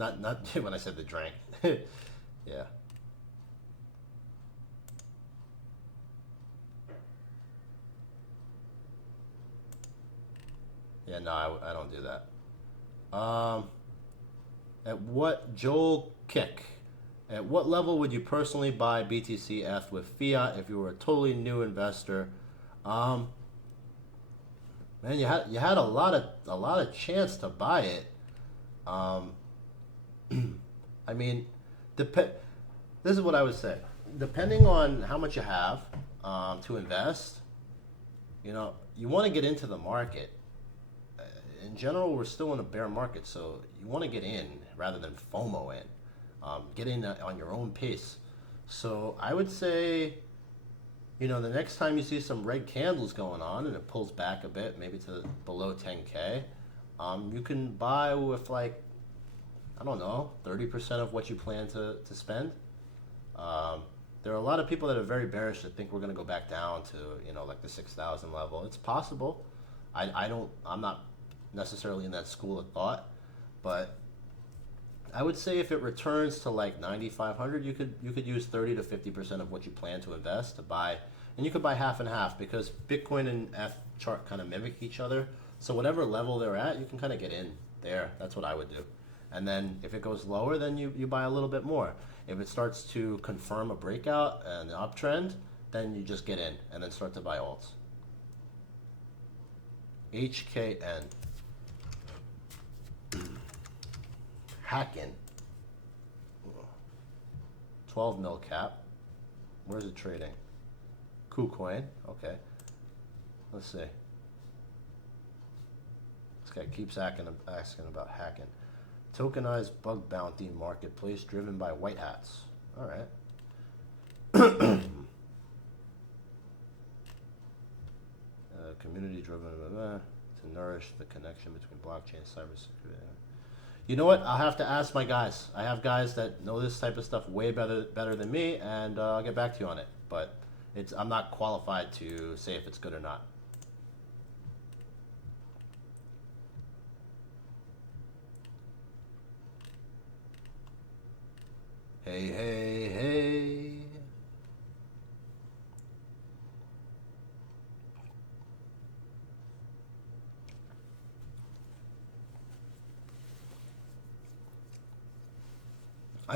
not when I said the drink. Yeah. Yeah, no, I don't do that. At what Joel Kick? At what level would you personally buy BTCF with fiat if you were a totally new investor? Man, you had a lot of chance to buy it. I mean, this is what I would say. Depending on how much you have to invest, you know, you want to get into the market. In general, we're still in a bear market, so you want to get in rather than FOMO in. Get in on your own pace. So I would say, you know, the next time you see some red candles going on and it pulls back a bit, maybe to below 10K, you can buy with like, I don't know, 30% of what you plan to spend. There are a lot of people that are very bearish that think we're going to go back down to, you know, like the 6,000 level. It's possible. I'm not necessarily in that school of thought, but I would say if it returns to like 9,500, you could use 30 to 50% of what you plan to invest to buy, and you could buy half and half because Bitcoin and F chart kind of mimic each other. So whatever level they're at, you can kind of get in there. That's what I would do. And then if it goes lower, then you buy a little bit more. If it starts to confirm a breakout and an uptrend, then you just get in and then start to buy alts. HKN. Hacking. 12 mil cap. Where's it trading? KuCoin. Okay. Let's see. This guy keeps asking about hacking. Tokenized bug bounty marketplace driven by white hats. All right. Community driven to nourish the connection between blockchain and cybersecurity. You know what? I'll have to ask my guys. I have guys that know this type of stuff way better than me, and I'll get back to you on it. But I'm not qualified to say if it's good or not. Hey, hey, hey.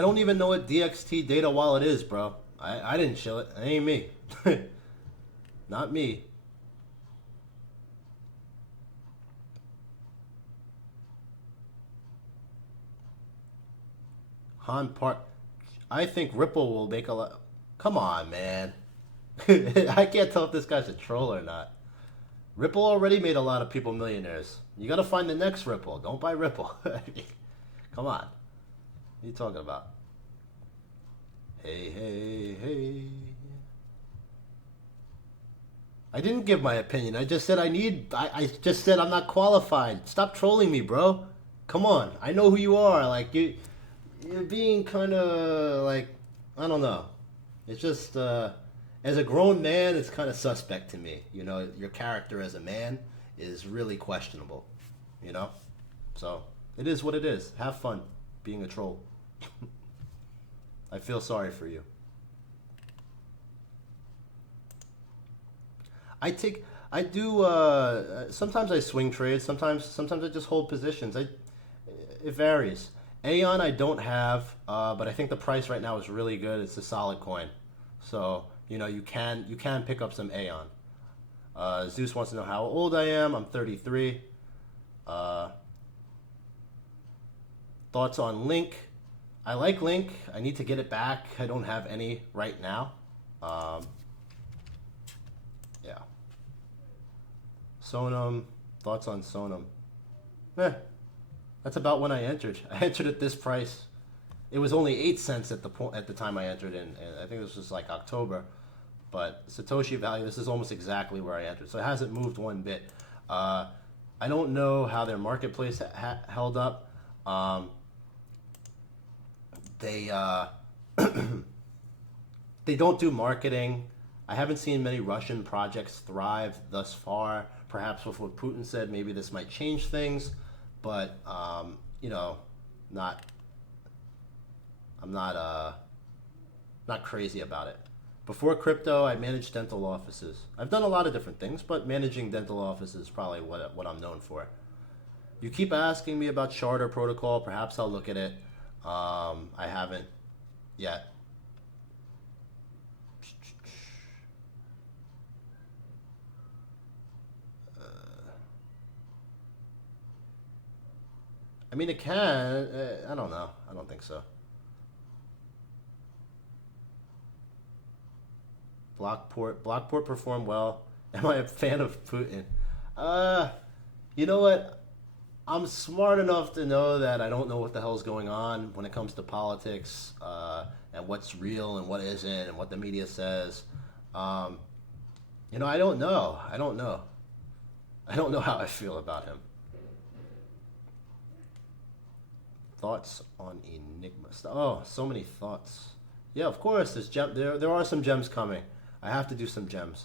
I don't even know what DXT data wallet is, bro. I didn't chill it. It ain't me. Not me. Han Park. I think Ripple will make a lot. Come on, man. I can't tell if this guy's a troll or not. Ripple already made a lot of people millionaires. You gotta find the next Ripple. Don't buy Ripple. Come on. What are you talking about? Hey, hey, hey. I didn't give my opinion. I just said I just said I'm not qualified. Stop trolling me, bro. Come on. I know who you are. Like, you're being kind of like, I don't know. It's just, as a grown man, it's kind of suspect to me. You know, your character as a man is really questionable, you know? So, it is what it is. Have fun being a troll. I feel sorry for you. Sometimes I swing trades, sometimes I just hold positions. It varies. Aeon I don't have, but I think the price right now is really good. It's a solid coin. So, you know, you can pick up some Aeon. Zeus wants to know how old I am. I'm 33. Thoughts on Link? I like Link. I need to get it back. I don't have any right now. Yeah. Sonum. Thoughts on Sonum? That's about when I entered. I entered at this price. It was only 8 cents at the time I entered in. And I think this was like October. But Satoshi value, this is almost exactly where I entered. So it hasn't moved one bit. I don't know how their marketplace held up. They they don't do marketing. I haven't seen many Russian projects thrive thus far. Perhaps with what Putin said, maybe this might change things. But you know, I'm not crazy about it. Before crypto, I managed dental offices. I've done a lot of different things, but managing dental offices is probably what I'm known for. You keep asking me about Charter Protocol. Perhaps I'll look at it. I haven't yet. I mean, it can. I don't know. I don't think so. Blockport performed well. Am I a fan of Putin? You know what? I'm smart enough to know that I don't know what the hell's going on when it comes to politics, and what's real and what isn't, and what the media says. You know, I don't know. I don't know how I feel about him. Thoughts on Enigma? Oh, so many thoughts. Yeah, of course. There are some gems coming. I have to do some gems.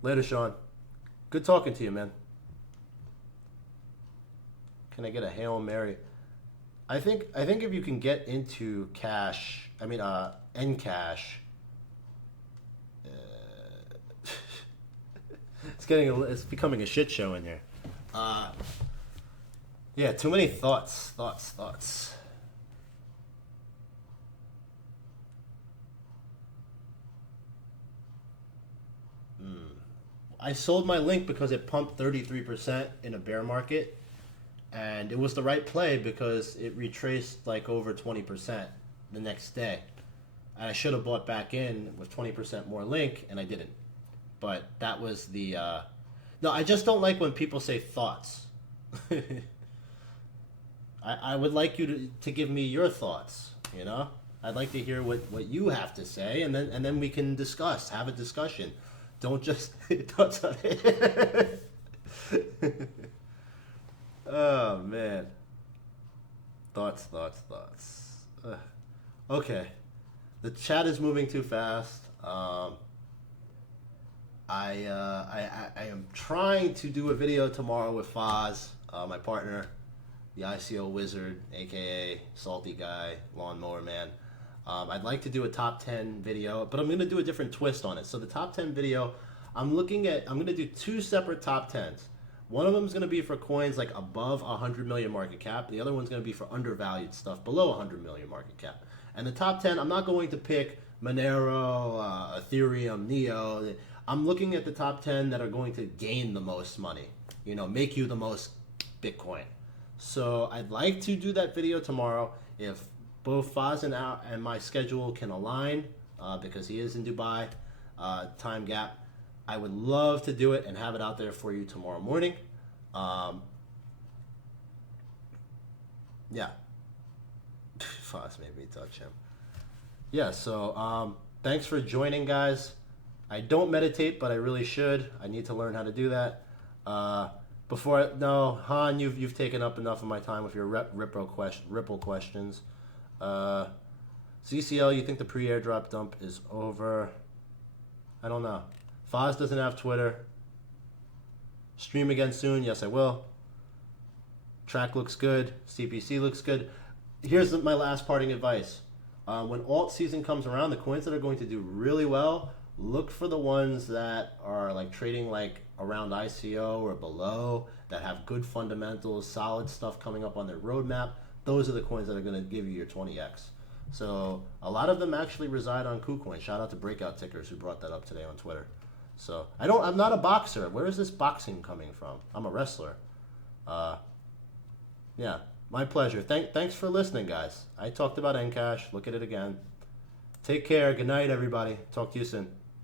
Later, Sean. Good talking to you, man. Can I get a Hail Mary? I think if you can get into Ncash. It's becoming a shit show in here. Yeah, too many thoughts. I sold my Link because it pumped 33% in a bear market, and it was the right play because it retraced like over 20% the next day. And I should have bought back in with 20% more Link, and I didn't. But that was the... No, I just don't like when people say thoughts. I would like you to give me your thoughts, you know? I'd like to hear what you have to say, and then we can have a discussion. Don't just... Oh, man. Thoughts. Okay. The chat is moving too fast. I am trying to do a video tomorrow with Foz, my partner, the ICO wizard, aka Salty Guy, Lawnmower Man. I'd like to do a top 10 video, but I'm going to do a different twist on it. So the top 10 video, I'm going to do 2 separate top 10s. One of them is going to be for coins like above 100 million market cap. The other one's going to be for undervalued stuff below 100 million market cap. And the top 10, I'm not going to pick Monero, Ethereum, Neo. I'm looking at the top 10 that are going to gain the most money, you know, make you the most Bitcoin. So I'd like to do that video tomorrow if both Faz and my schedule can align, because he is in Dubai, time gap. I would love to do it and have it out there for you tomorrow morning. Yeah. Faz made me touch him. Yeah, so thanks for joining, guys. I don't meditate, but I really should. I need to learn how to do that. Han, you've taken up enough of my time with your Ripple questions. ZCL, you think the pre-airdrop dump is over? I don't know. Foz doesn't have Twitter. Stream again soon. Yes, I will. Track looks good. CPC looks good. Here's my last parting advice. When alt season comes around, the coins that are going to do really well, look for the ones that are like trading like around ICO or below, that have good fundamentals, solid stuff coming up on their roadmap. Those are the coins that are going to give you your 20x. So a lot of them actually reside on KuCoin. Shout out to Breakout Tickers who brought that up today on Twitter. So I'm not a boxer. Where is this boxing coming from? I'm a wrestler. Yeah, my pleasure. Thanks for listening, guys. I talked about Ncash. Look at it again. Take care. Good night, everybody. Talk to you soon.